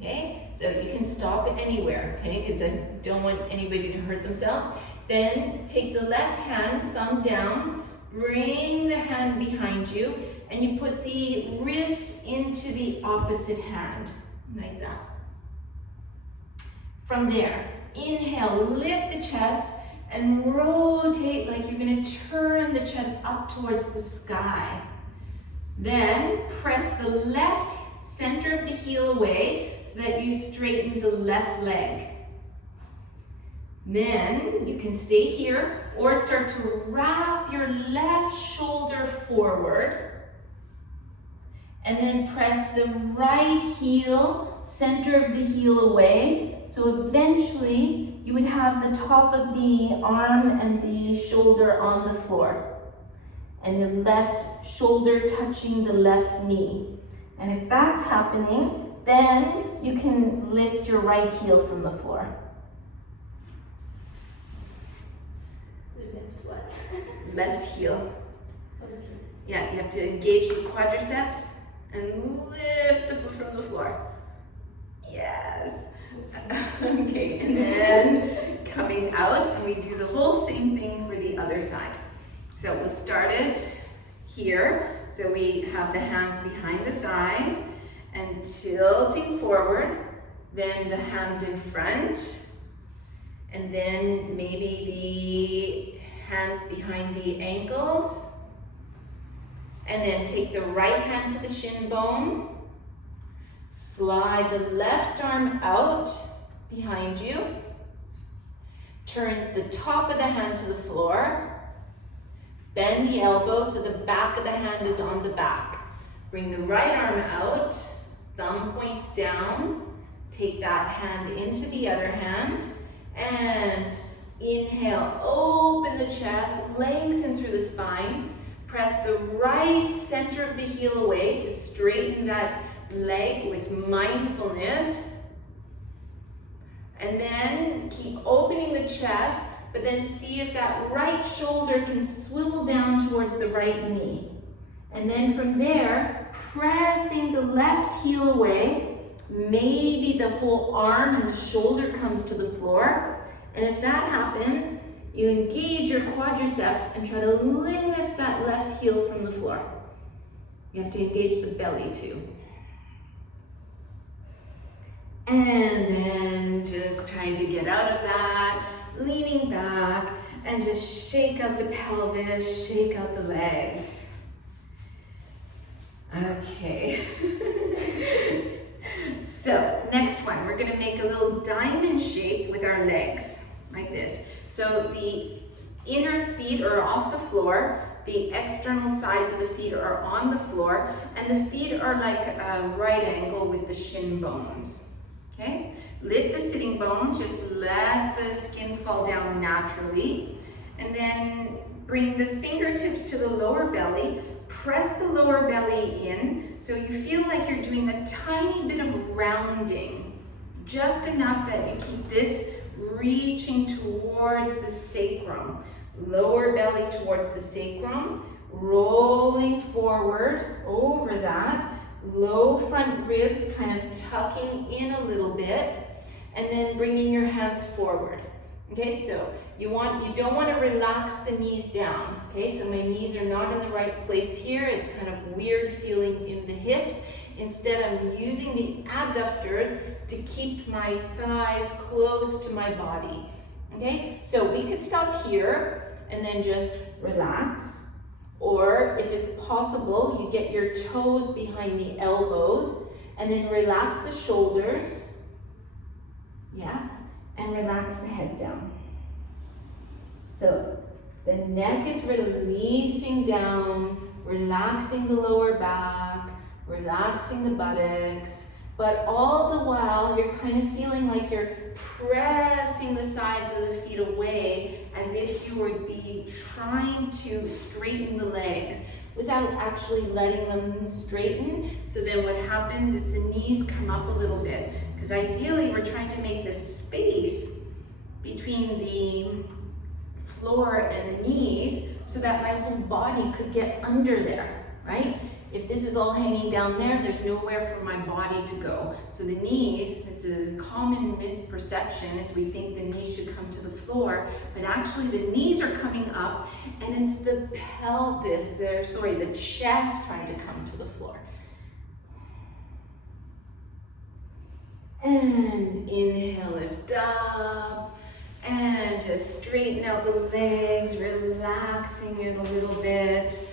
Okay, so you can stop anywhere, okay, because I don't want anybody to hurt themselves. Then take the left hand, thumb down, bring the hand behind you, and you put the wrist into the opposite hand, like that. From there, inhale, lift the chest, and rotate like you're going to turn the chest up towards the sky. Then press the left center of the heel away so that you straighten the left leg. Then you can stay here or start to wrap your left shoulder forward. And then press the right heel, center of the heel away. So eventually you would have the top of the arm and the shoulder on the floor. And the left shoulder touching the left knee. And if that's happening, then you can lift your right heel from the floor. So lift what? Left heel. Okay. Yeah, you have to engage the quadriceps and lift the foot from the floor. Yes. Okay, and then coming out, and we do the whole same thing for the other side. So we'll start it here. So we have the hands behind the thighs and tilting forward, then the hands in front, and then maybe the hands behind the ankles, and then take the right hand to the shin bone. Slide the left arm out behind you. Turn the top of the hand to the floor. Bend the elbow so the back of the hand is on the back. Bring the right arm out, thumb points down. Take that hand into the other hand. And inhale, open the chest, lengthen through the spine. Press the right center of the heel away to straighten that leg with mindfulness. And then keep opening the chest, but then see if that right shoulder can swivel down towards the right knee. And then from there, pressing the left heel away, maybe the whole arm and the shoulder comes to the floor. And if that happens, you engage your quadriceps and try to lift that left heel from the floor. You have to engage the belly too. And then just trying to get out of that, leaning back, and just shake out the pelvis, shake out the legs. Okay. So next one, we're gonna make a little diamond shape with our legs, like this. So the inner feet are off the floor, The external sides of the feet are on the floor, and the feet are like a right angle with the shin bones. Okay? Lift the sitting bones, just let the skin fall down naturally, and then bring the fingertips to the lower belly. Press the lower belly in so you feel like you're doing a tiny bit of rounding, just enough that you keep this reaching towards the sacrum. Lower belly towards the sacrum, rolling forward over that. Low front ribs kind of tucking in a little bit, and then bringing your hands forward. Okay, so you don't want to relax the knees down. Okay, so my knees are not in the right place here. It's kind of weird feeling in the hips. Instead, I'm using the adductors to keep my thighs close to my body. Okay, so we could stop here and then just relax. Or if it's possible, you get your toes behind the elbows and then relax the shoulders. Yeah, and relax the head down. So the neck is releasing down, relaxing the lower back, relaxing the buttocks, but all the while you're kind of feeling like you're pressing the sides of the feet away as if you would be trying to straighten the legs without actually letting them straighten. So then what happens is the knees come up a little bit, because ideally we're trying to make this space between the floor and the knees so that my whole body could get under there, right? If this is all hanging down there, there's nowhere for my body to go. So the knees, this is a common misperception, is we think the knees should come to the floor, but actually the knees are coming up and it's the pelvis, the chest trying to come to the floor. And inhale, lift up, and just straighten out the legs, relaxing it a little bit.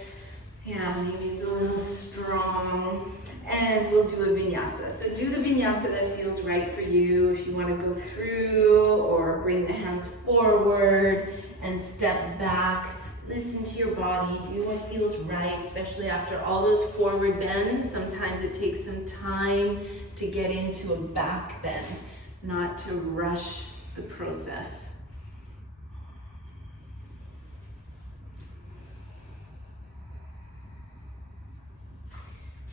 Yeah, maybe it's a little strong. And we'll do a vinyasa. So do the vinyasa that feels right for you. If you want to go through or bring the hands forward and step back, listen to your body, do what feels right, especially after all those forward bends. Sometimes it takes some time to get into a back bend, not to rush the process.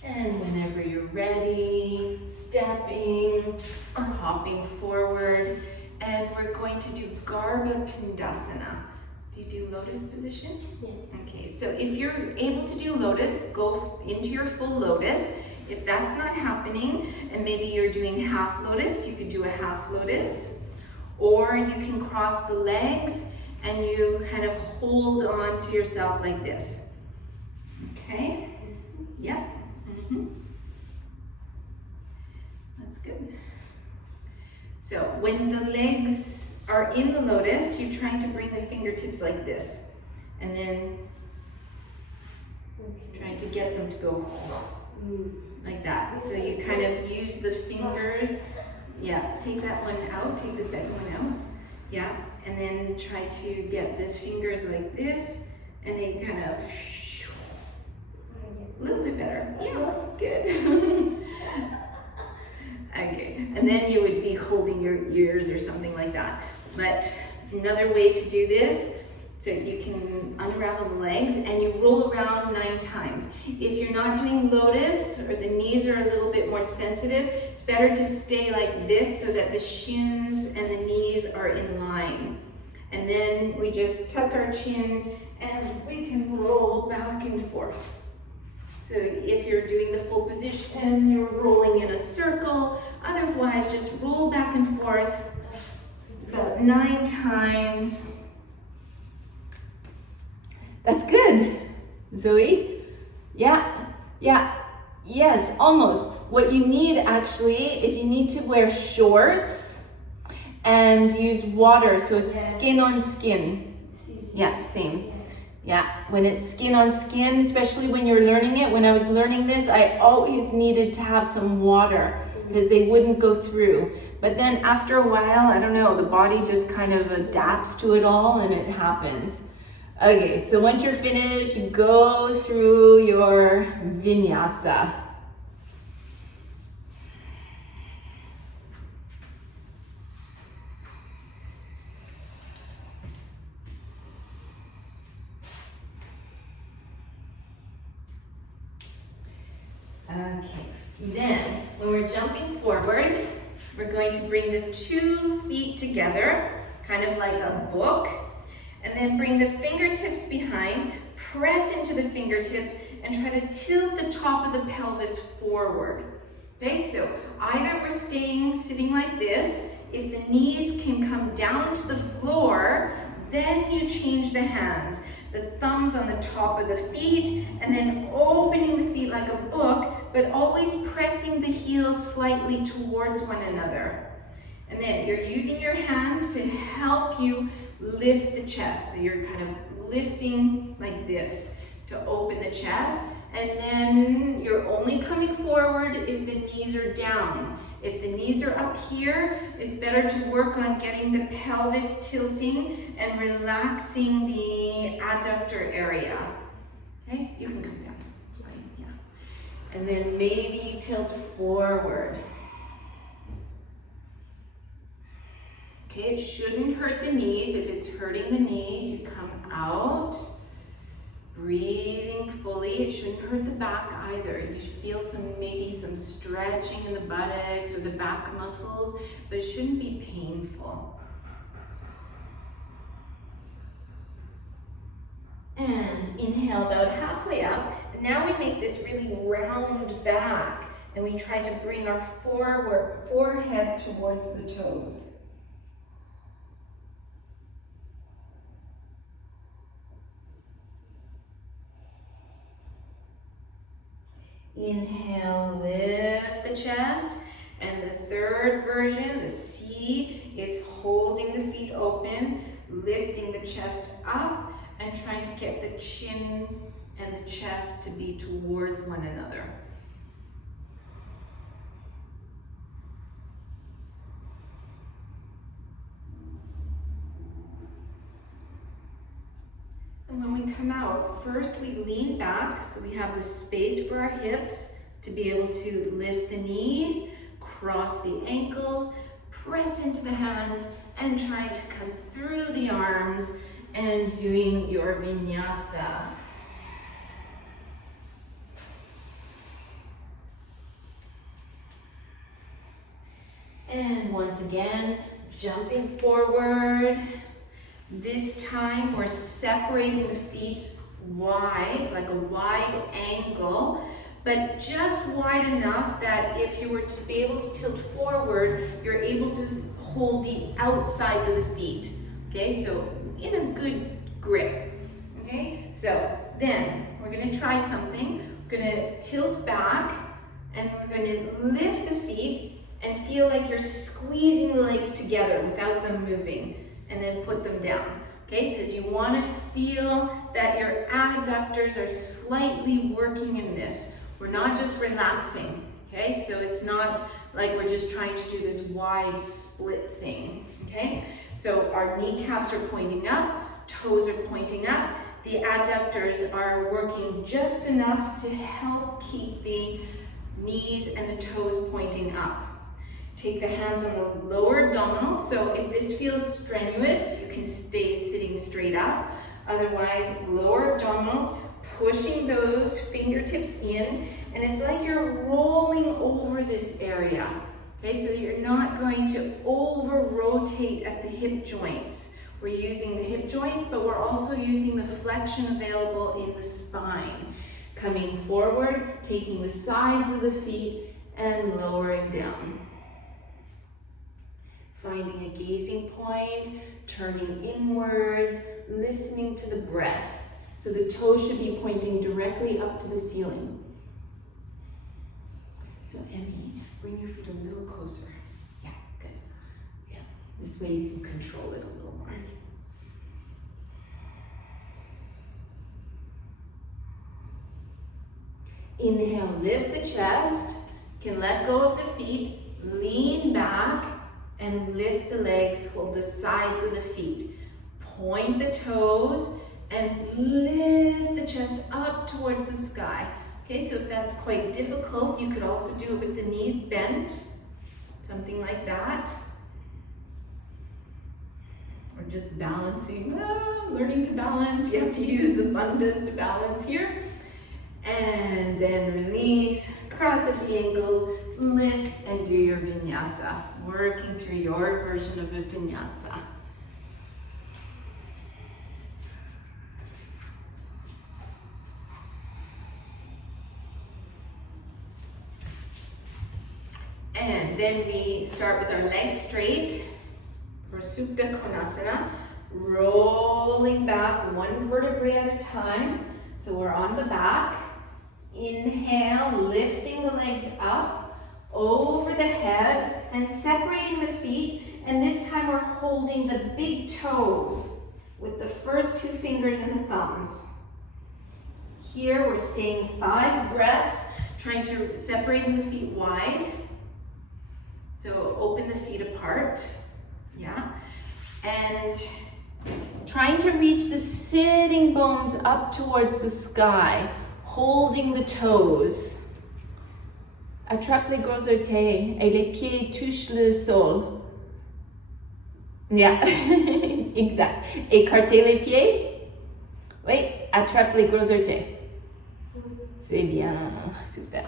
And whenever you're ready, stepping or hopping forward, and we're going to do Bhujapidasana. Do you do lotus position? Yeah. Okay, so if you're able to do lotus, go into your full lotus. If that's not happening, and maybe you're doing half lotus, you could do a half lotus. Or you can cross the legs and you kind of hold on to yourself like this. Okay? Yeah. That's good. So when the legs are in the lotus, you're trying to bring the fingertips like this. And then trying to get them to go like that. So you kind of use the fingers. Yeah, take that one out, take the second one out. Yeah, and then try to get the fingers like this, and then kind of a little bit better. Yeah, good. Okay, and then you would be holding your ears or something like that. But another way to do this, so you can unravel the legs and you roll around 9 times. If you're not doing lotus or the knees are a little bit more sensitive, it's better to stay like this so that the shins and the knees are in line. And then we just tuck our chin and we can roll back and forth. So if you're doing the full position, you're rolling in a circle. Otherwise, just roll back and forth about 9 times. That's good. Zoe? Yeah, yes, almost. What you need actually is you need to wear shorts and use water so it's skin on skin. Yeah, same. Yeah, when it's skin on skin, especially when you're learning it. When I was learning this, I always needed to have some water because they wouldn't go through. But then after a while, I don't know, the body just kind of adapts to it all and it happens. Okay, so once you're finished, go through your vinyasa. Okay, then when we're jumping forward, we're going to bring the 2 feet together, kind of like a book, and then bring the fingertips behind, press into the fingertips, and try to tilt the top of the pelvis forward. Okay, so either we're sitting like this. If the knees can come down to the floor, then you change the hands. The thumbs on the top of the feet, and then opening the feet like a book, but always pressing the heels slightly towards one another. And then you're using your hands to help you lift the chest. So you're kind of lifting like this to open the chest. And then you're only coming forward if the knees are down. If the knees are up here, it's better to work on getting the pelvis tilting and relaxing the adductor area. Okay, you can come down, flying, yeah. And then maybe tilt forward. Okay, it shouldn't hurt the knees. If it's hurting the knees, you come out. Breathing fully. It shouldn't hurt the back either. You should feel maybe some stretching in the buttocks or the back muscles, but it shouldn't be painful. And inhale about halfway up. And now we make this really round back, and we try to bring our forehead towards the toes. Inhale, lift the chest, and the third version, the C, is holding the feet open, lifting the chest up, and trying to get the chin and the chest to be towards one another. And when we come out, first we lean back so we have the space for our hips to be able to lift the knees, cross the ankles, press into the hands, and trying to come through the arms and doing your vinyasa. And once again, jumping forward. This time we're separating the feet wide, like a wide angle, but just wide enough that if you were to be able to tilt forward, you're able to hold the outsides of the feet. Okay, so in a good grip. Okay, so then we're gonna try something. We're gonna tilt back and we're gonna lift the feet and feel like you're squeezing the legs together without them moving. And then put them down. Okay, so you want to feel that your adductors are slightly working in this. We're not just relaxing. Okay, so it's not like we're just trying to do this wide split thing. Okay, so our kneecaps are pointing up, toes are pointing up. The adductors are working just enough to help keep the knees and the toes pointing up. Take the hands on the lower abdominals, so if this feels strenuous, you can stay sitting straight up. Otherwise, lower abdominals, pushing those fingertips in, and it's like you're rolling over this area. Okay, so you're not going to over-rotate at the hip joints. We're using the hip joints, but we're also using the flexion available in the spine. Coming forward, taking the sides of the feet, and lowering down. Finding a gazing point, turning inwards, listening to the breath. So the toes should be pointing directly up to the ceiling. So Emmy, bring your feet a little closer. Yeah, good. Yeah, this way you can control it a little more. Inhale, lift the chest. You can let go of the feet, lean back, and lift the legs, hold the sides of the feet. Point the toes and lift the chest up towards the sky. Okay, so if that's quite difficult, you could also do it with the knees bent, something like that. Or just balancing, learning to balance. You have to use the bandhas to balance here. And then release, cross at the ankles, lift and do your vinyasa. Working through your version of a vinyasa. And then we start with our legs straight for Supta Konasana, rolling back one vertebrae at a time. So we're on the back. Inhale, lifting the legs up over the head and separating the feet. And this time we're holding the big toes with the first two fingers and the thumbs. Here we're staying 5 breaths, trying to separating the feet wide. So open the feet apart, yeah. And trying to reach the sitting bones up towards the sky, holding the toes. Attrape les gros orteils et les pieds touchent le sol. Yeah, exact. Écartez les pieds. Oui, attrape les gros orteils. C'est bien, super.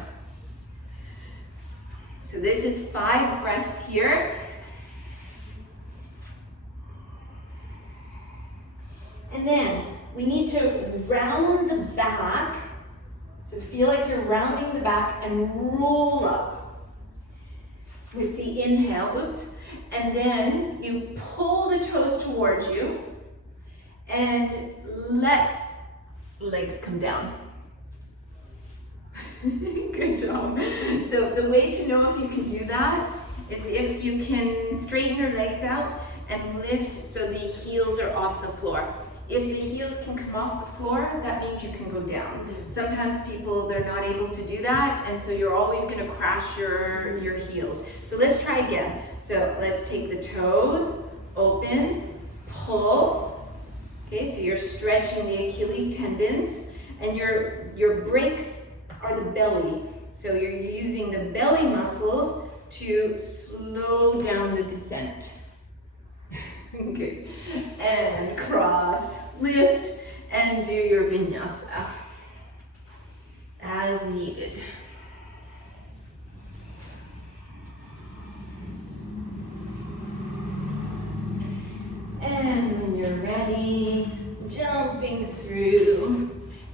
So this is 5 breaths here. And then we need to round the back. So feel like you're rounding the back and roll up with the inhale, whoops. And then you pull the toes towards you and let legs come down. Good job. So the way to know if you can do that is if you can straighten your legs out and lift so the heels are off the floor. If the heels can come off the floor, that means you can go down. Sometimes people, they're not able to do that, and so you're always going to crash your heels. So let's try again. So let's take the toes, open, pull. Okay, so you're stretching the Achilles tendons, and your brakes are the belly. So you're using the belly muscles to slow down the descent. Good. And cross, lift, and do your vinyasa as needed. And when you're ready, jumping through.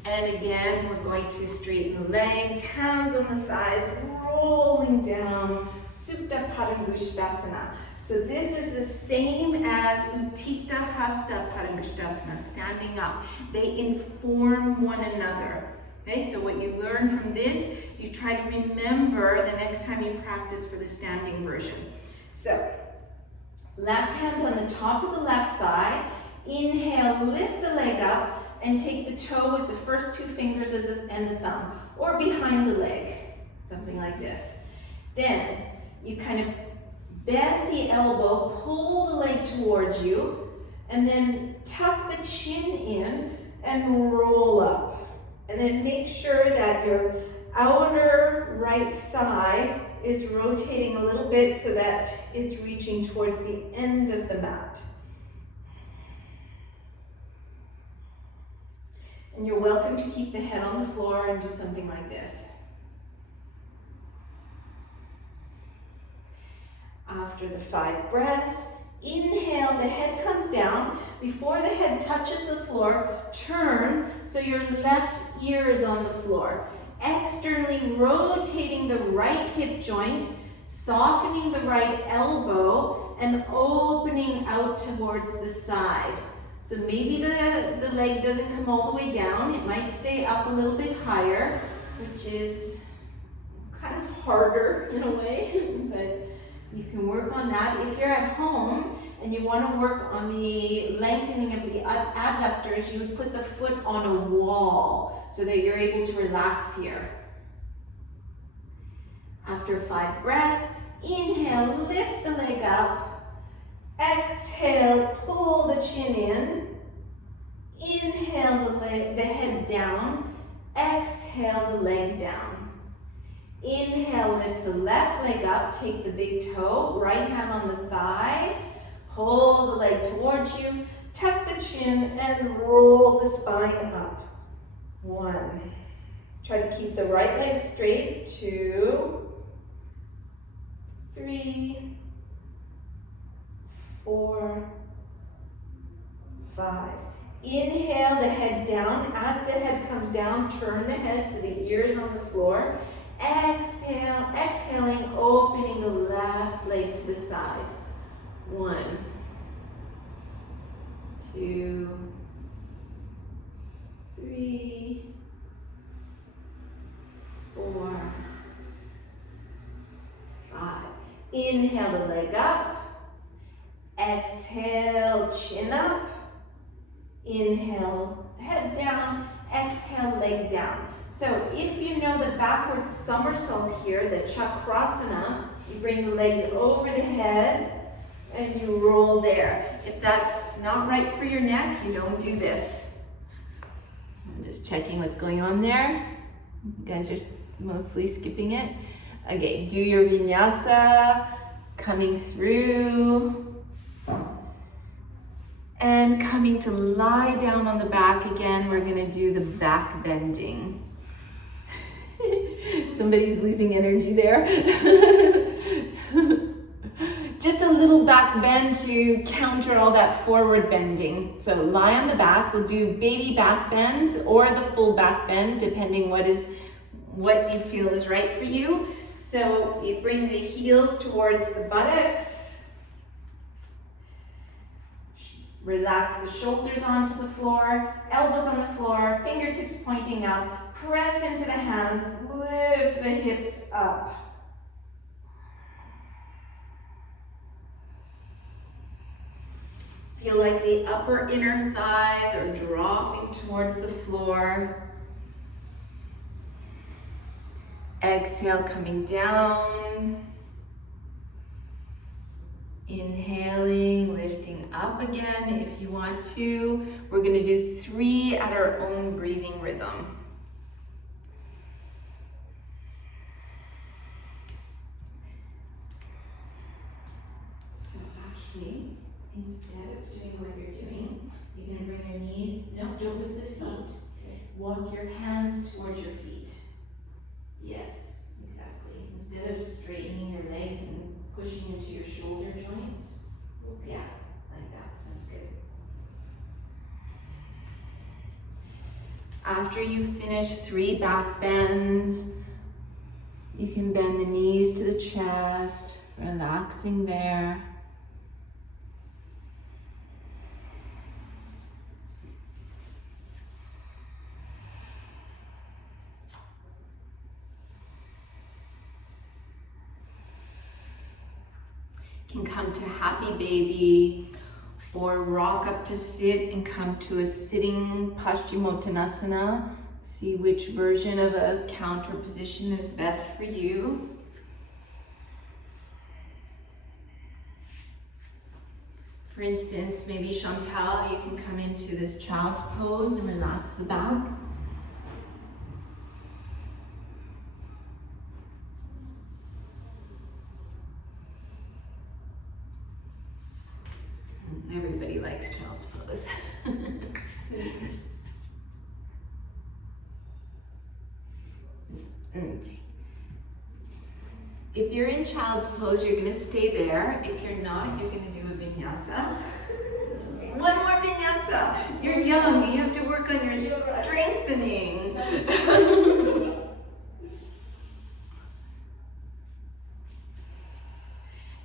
And again, we're going to straighten the legs, hands on the thighs, rolling down, Supta Bhujapidasana. So this is the same as Untitled Chapter, standing up. They inform one another. Okay, so what you learn from this, you try to remember the next time you practice for the standing version. So, left hand on the top of the left thigh. Inhale, lift the leg up and take the toe with the first 2 fingers and the thumb, or behind the leg, something like this. Then you kind of bend the elbow, pull the leg towards you, and then tuck the chin in and roll up. And then make sure that your outer right thigh is rotating a little bit so that it's reaching towards the end of the mat. And you're welcome to keep the head on the floor and do something like this. After the 5 breaths, inhale, the head comes down. Before the head touches the floor, turn so your left ear is on the floor. Externally rotating the right hip joint, softening the right elbow, and opening out towards the side. So maybe the leg doesn't come all the way down. It might stay up a little bit higher, which is kind of harder in a way, but you can work on that. If you're at home and you want to work on the lengthening of the adductors, you would put the foot on a wall so that you're able to relax here. After 5 breaths, inhale, lift the leg up. Exhale, pull the chin in. Inhale the head down. Exhale the leg down. Inhale, lift the left leg up. Take the big toe, right hand on the thigh. Hold the leg towards you. Tuck the chin and roll the spine up. 1. Try to keep the right leg straight. 2, 3, 4, 5. Inhale the head down. As the head comes down, turn the head so the ear is on the floor. Exhale, exhaling, opening the left leg to the side. 1, 2, 3, 4, 5. Inhale the leg up. Exhale, chin up. Inhale, head down. Exhale, leg down. So if you know the backwards somersault here, the chakrasana, you bring the legs over the head and you roll there. If that's not right for your neck, you don't do this. I'm just checking what's going on there. You guys are mostly skipping it. Okay, do your vinyasa, coming through. And coming to lie down on the back again, we're gonna do the back bending. Somebody's losing energy there. Just a little back bend to counter all that forward bending. So lie on the back, we'll do baby back bends or the full back bend, depending what you feel is right for you. So you bring the heels towards the buttocks. Relax the shoulders onto the floor, elbows on the floor, fingertips pointing up, press into the hands, lift the hips up. Feel like the upper inner thighs are dropping towards the floor. Exhale, coming down. Inhaling, lifting up again if you want to. We're going to do 3 at our own breathing rhythm. So actually, instead of doing what you're doing, you're going to bring your knees, no, don't move the feet. Walk your hands towards your feet. Yes, exactly. Instead of straightening your legs and pushing into your shoulder joints. Yeah, like that. That's good. After you finish 3 back bends, you can bend the knees to the chest, relaxing there. Can come to happy baby or rock up to sit and come to a sitting Paschimottanasana. See which version of a counter position is best for you. For instance, maybe Chantal, you can come into this child's pose and relax the back. Everybody likes child's pose. If you're in child's pose, you're going to stay there. If you're not, you're going to do a vinyasa. One more vinyasa. You're young. You have to work on your strengthening.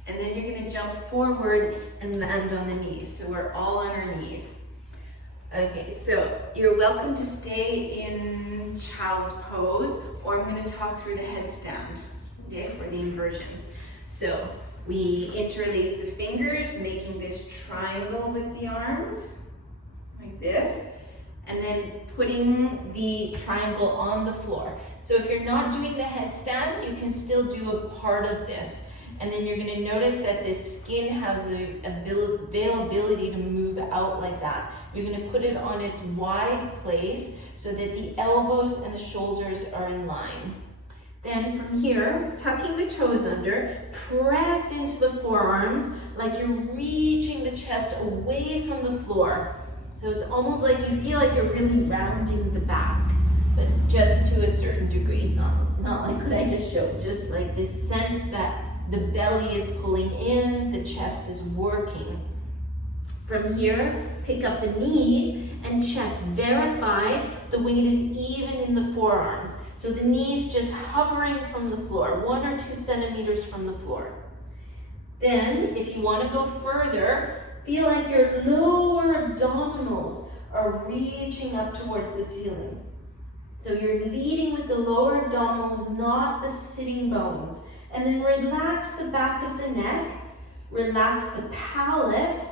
And then you're going to jump forward and land on the knees. So we're all on our knees. Okay, so you're welcome to stay in child's pose, or I'm going to talk through the headstand, okay, for the inversion. So we interlace the fingers, making this triangle with the arms, like this, and then putting the triangle on the floor. So if you're not doing the headstand, you can still do a part of this. And then you're gonna notice that this skin has the availability to move out like that. You're gonna put it on its wide place so that the elbows and the shoulders are in line. Then from here, tucking the toes under, press into the forearms like you're reaching the chest away from the floor. So it's almost like you feel like you're really rounding the back, but just to a certain degree, not like what I just showed, just like this sense that the belly is pulling in, the chest is working. From here, pick up the knees and check, verify the weight is even in the forearms. So the knees just hovering from the floor, 1 or 2 centimeters from the floor. Then, if you want to go further, feel like your lower abdominals are reaching up towards the ceiling. So you're leading with the lower abdominals, not the sitting bones. And then relax the back of the neck, relax the palate,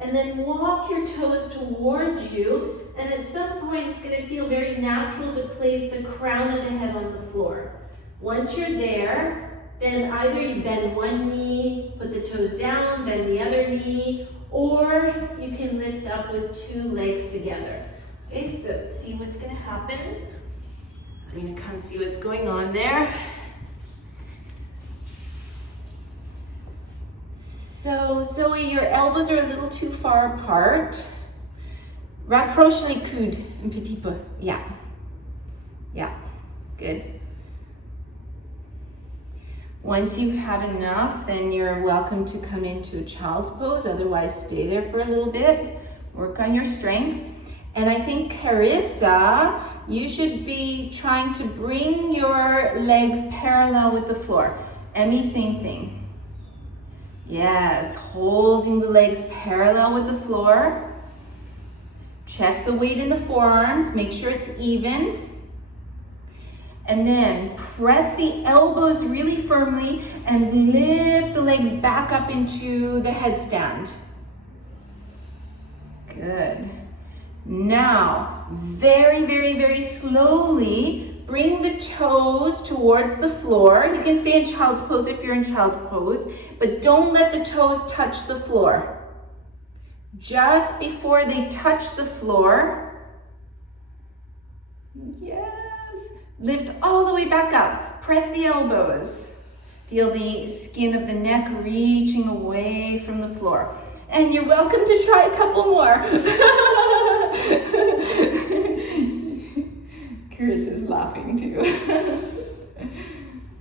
and then walk your toes towards you. And at some point, it's going to feel very natural to place the crown of the head on the floor. Once you're there, then either you bend one knee, put the toes down, bend the other knee, or you can lift up with 2 legs together. Okay, so let's see what's going to happen. I'm going to come see what's going on there. So Zoe, your elbows are a little too far apart. Rapproche les coudes un petit peu. Yeah. Yeah. Good. Once you've had enough, then you're welcome to come into a child's pose. Otherwise, stay there for a little bit. Work on your strength. And I think, Carissa, you should be trying to bring your legs parallel with the floor. Emmy, same thing. Yes, holding the legs parallel with the floor. Check the weight in the forearms, make sure it's even. And then press the elbows really firmly and lift the legs back up into the headstand. Good. Now, very, very, very slowly, bring the toes towards the floor. You can stay in child's pose if you're in child's pose, but don't let the toes touch the floor. Just before they touch the floor, yes, lift all the way back up. Press the elbows. Feel the skin of the neck reaching away from the floor. And you're welcome to try a couple more. Chris is laughing too.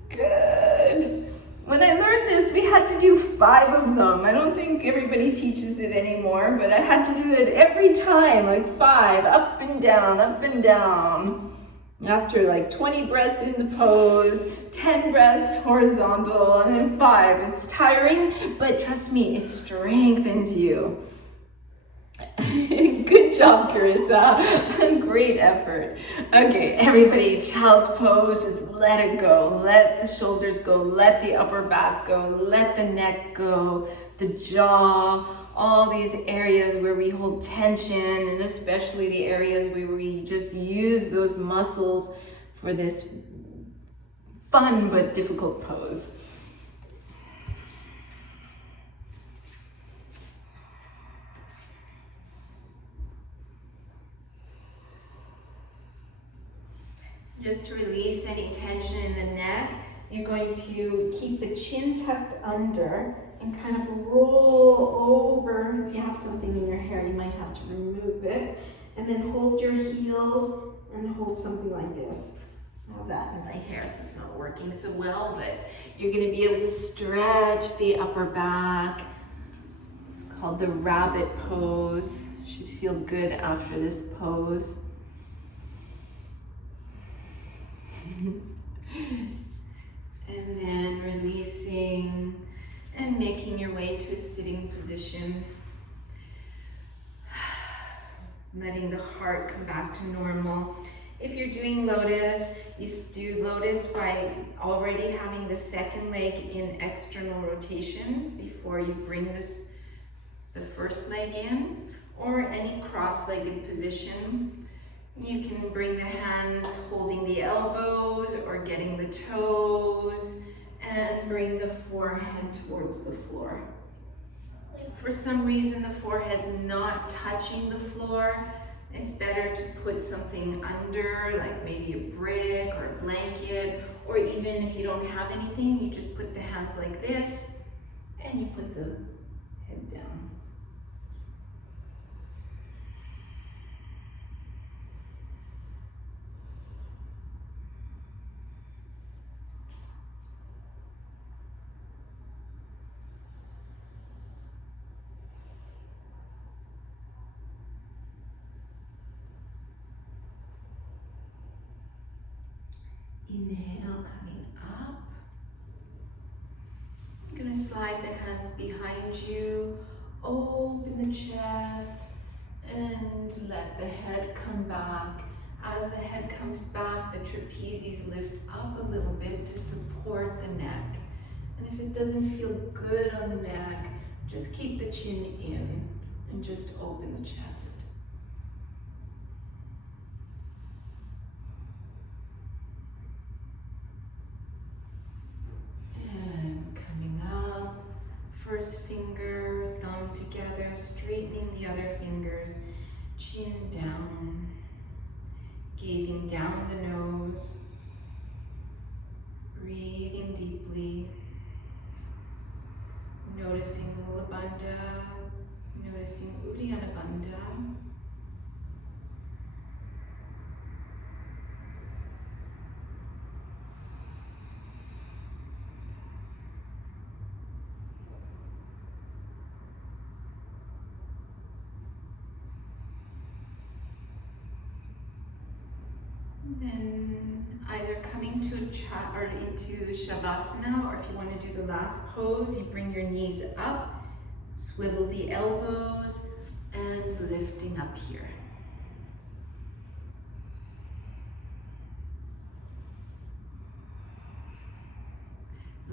Good. When I learned this, we had to do 5 of them. I don't think everybody teaches it anymore, but I had to do it every time, like 5, up and down, up and down. After like 20 breaths in the pose, 10 breaths horizontal, and then 5. It's tiring, but trust me, it strengthens you. Good job, Carissa. Great effort. Okay, everybody, child's pose, just let it go. Let the shoulders go, let the upper back go, let the neck go, the jaw, all these areas where we hold tension, and especially the areas where we just use those muscles for this fun but difficult pose. Just to release any tension in the neck, you're going to keep the chin tucked under and kind of roll over. If you have something in your hair, you might have to remove it. And then hold your heels and hold something like this. I have that in my hair, so it's not working so well, but you're going to be able to stretch the upper back. It's called the rabbit pose. Should feel good after this pose. And then releasing and making your way to a sitting position. Letting the heart come back to normal. If you're doing lotus, you do lotus by already having the second leg in external rotation before you bring the first leg in, or any cross-legged position. You can bring the hands holding the elbows or getting the toes, And bring the forehead towards the floor. If for some reason the forehead's not touching the floor, it's better to put something under, like maybe a brick or a blanket, or even if you don't have anything, you just put the hands like this and you put the head down. Inhale, coming up. You're going to slide the hands behind you, open the chest, and let the head come back. As the head comes back, the trapezius lift up a little bit to support the neck. And if it doesn't feel good on the neck, just keep the chin in and just open the chest. First finger, thumb together, straightening the other fingers, chin down, gazing down the nose, breathing deeply, noticing Mula Bandha, noticing Uddiyana Bandha. Then either coming to into Shavasana, or if you want to do the last pose, you bring your knees up, swivel the elbows, and lifting up here.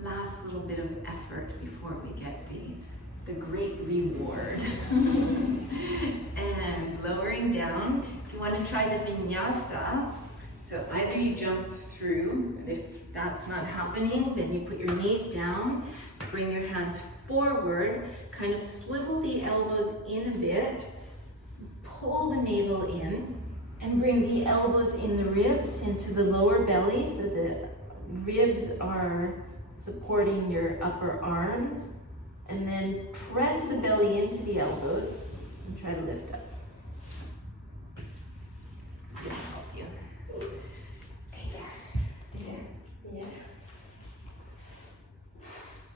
Last little bit of effort before we get the great reward. And lowering down, if you want to try the vinyasa, so either you jump through, but if that's not happening, then you put your knees down, bring your hands forward, kind of swivel the elbows in a bit, pull the navel in, and bring the elbows in the ribs into the lower belly, so the ribs are supporting your upper arms, and then press the belly into the elbows and try to lift up. Yeah, help you. Stay there. Stay there. Yeah.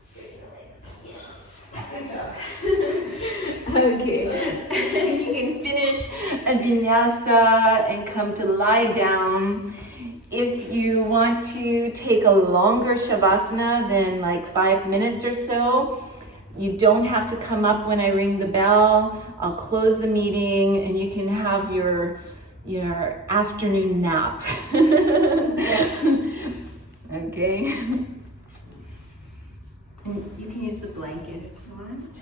Straighten the legs. Yes. Good job. Okay. You can finish a vinyasa and come to lie down. If you want to take a longer shavasana than like 5 minutes or so, you don't have to come up when I ring the bell. I'll close the meeting and you can have your afternoon nap. Okay? And you can use the blanket if you want.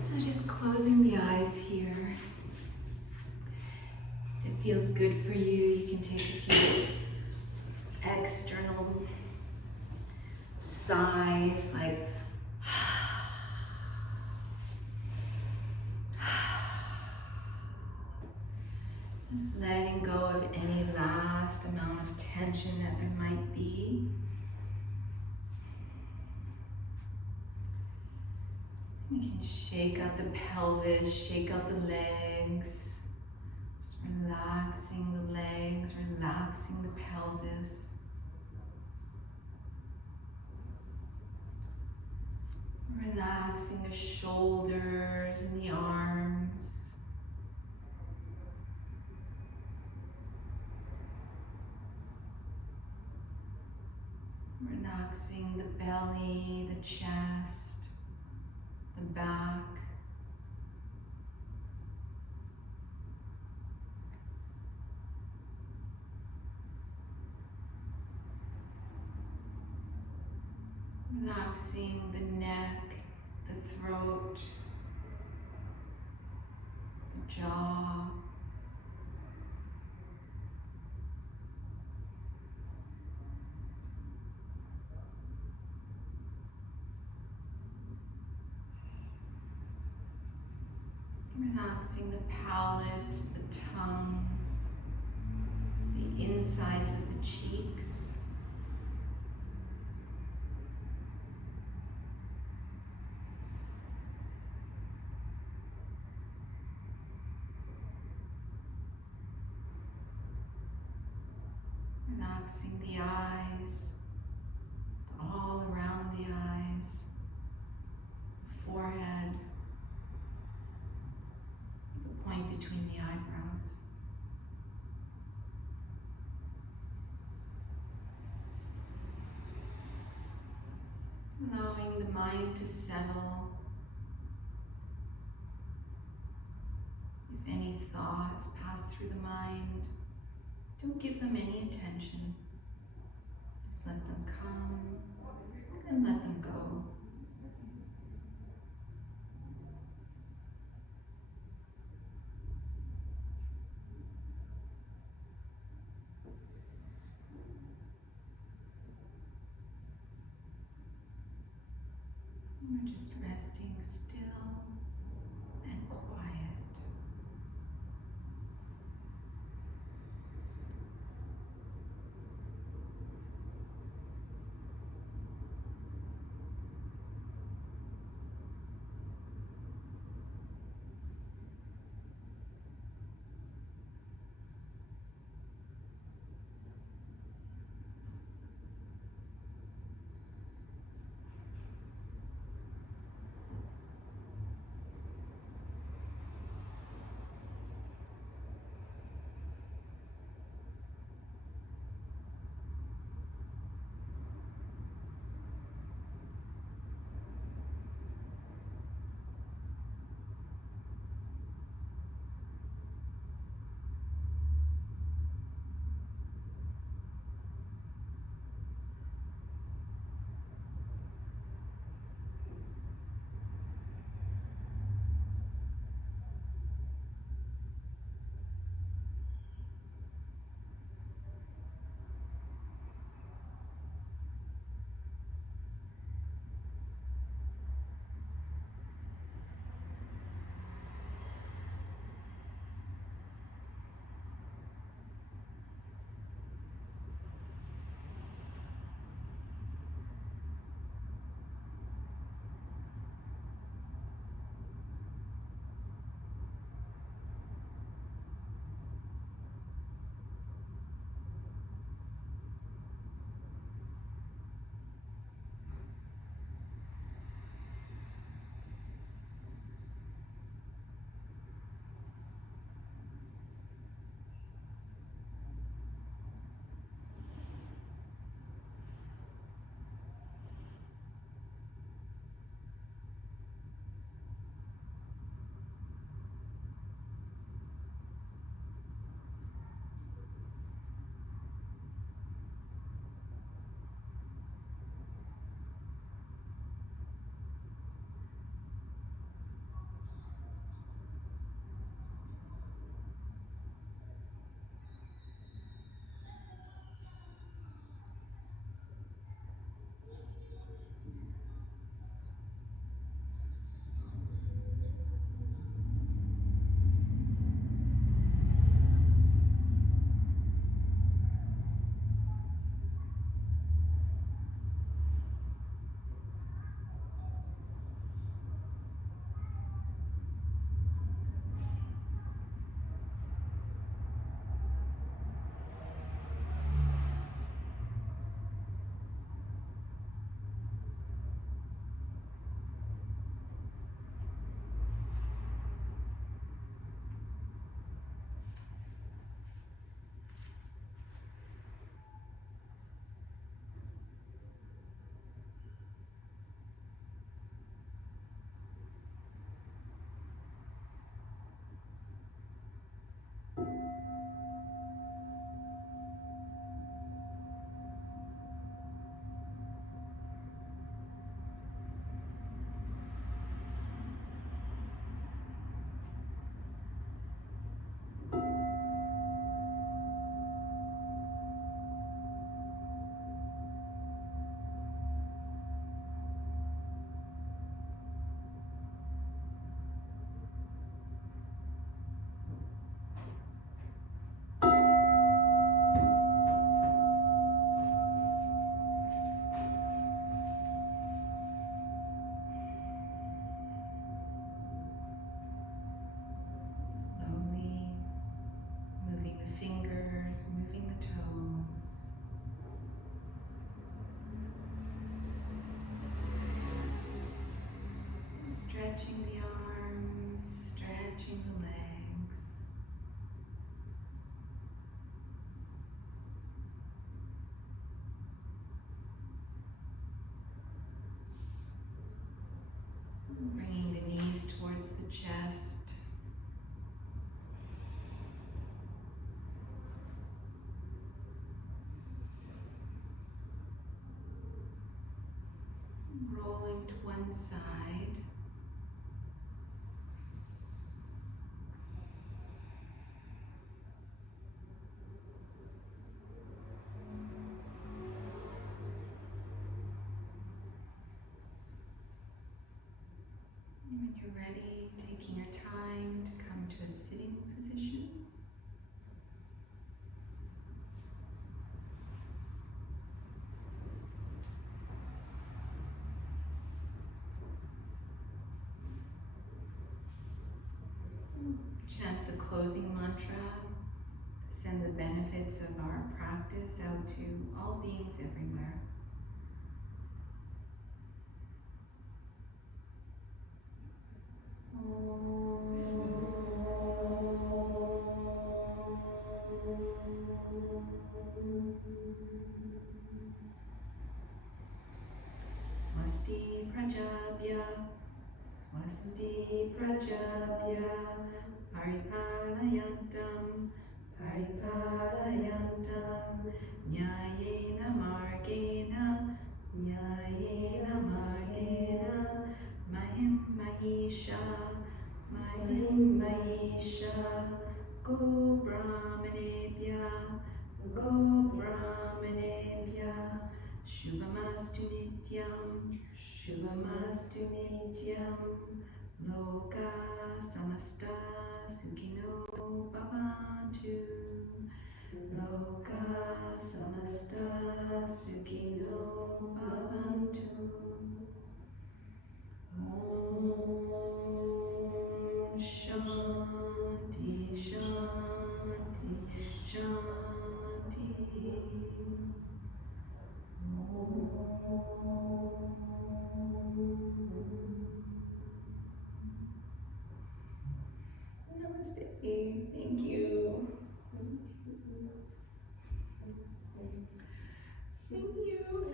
So just closing the eyes here. If it feels good for you, you can take a few external sighs, like just letting go of any last amount of tension that there might be. You can shake out the pelvis, shake out the legs. Just relaxing the legs, relaxing the pelvis. Relaxing the shoulders and the arms. Relaxing the belly, the chest, the back. Relaxing the neck, the throat, the jaw. Relaxing the palate, the tongue, the insides of the cheeks. Relaxing the eyes, all around the eyes, forehead, the point between the eyebrows. Allowing the mind to settle. If any thoughts pass through the mind, don't give them any attention. Just let them come and let them go. We're just resting still and quiet. Stretching the arms, stretching the legs. Bringing the knees towards the chest. Rolling to one side. And when you're ready, taking your time to come to a sitting position. Chant the closing mantra. Send the benefits of our practice out to all beings everywhere. Swasti Prajabhya, Swasti Prajabhya, Paripalayantam, Paripalayantam, Nyayena Margena, Nyayena Margena, Mahim Mahisha, Mahim Mahisha, Go Brahmanebhya, Go Brahmanebhya, Shubhamastu Nityam, Shubhamastu Nityam, Loka Samasta Sukhino Bhavantu, Loka Samasta Sukhino Bhavantu. Om Shanti Shanti Shanti. Namaste. Thank you. Thank you.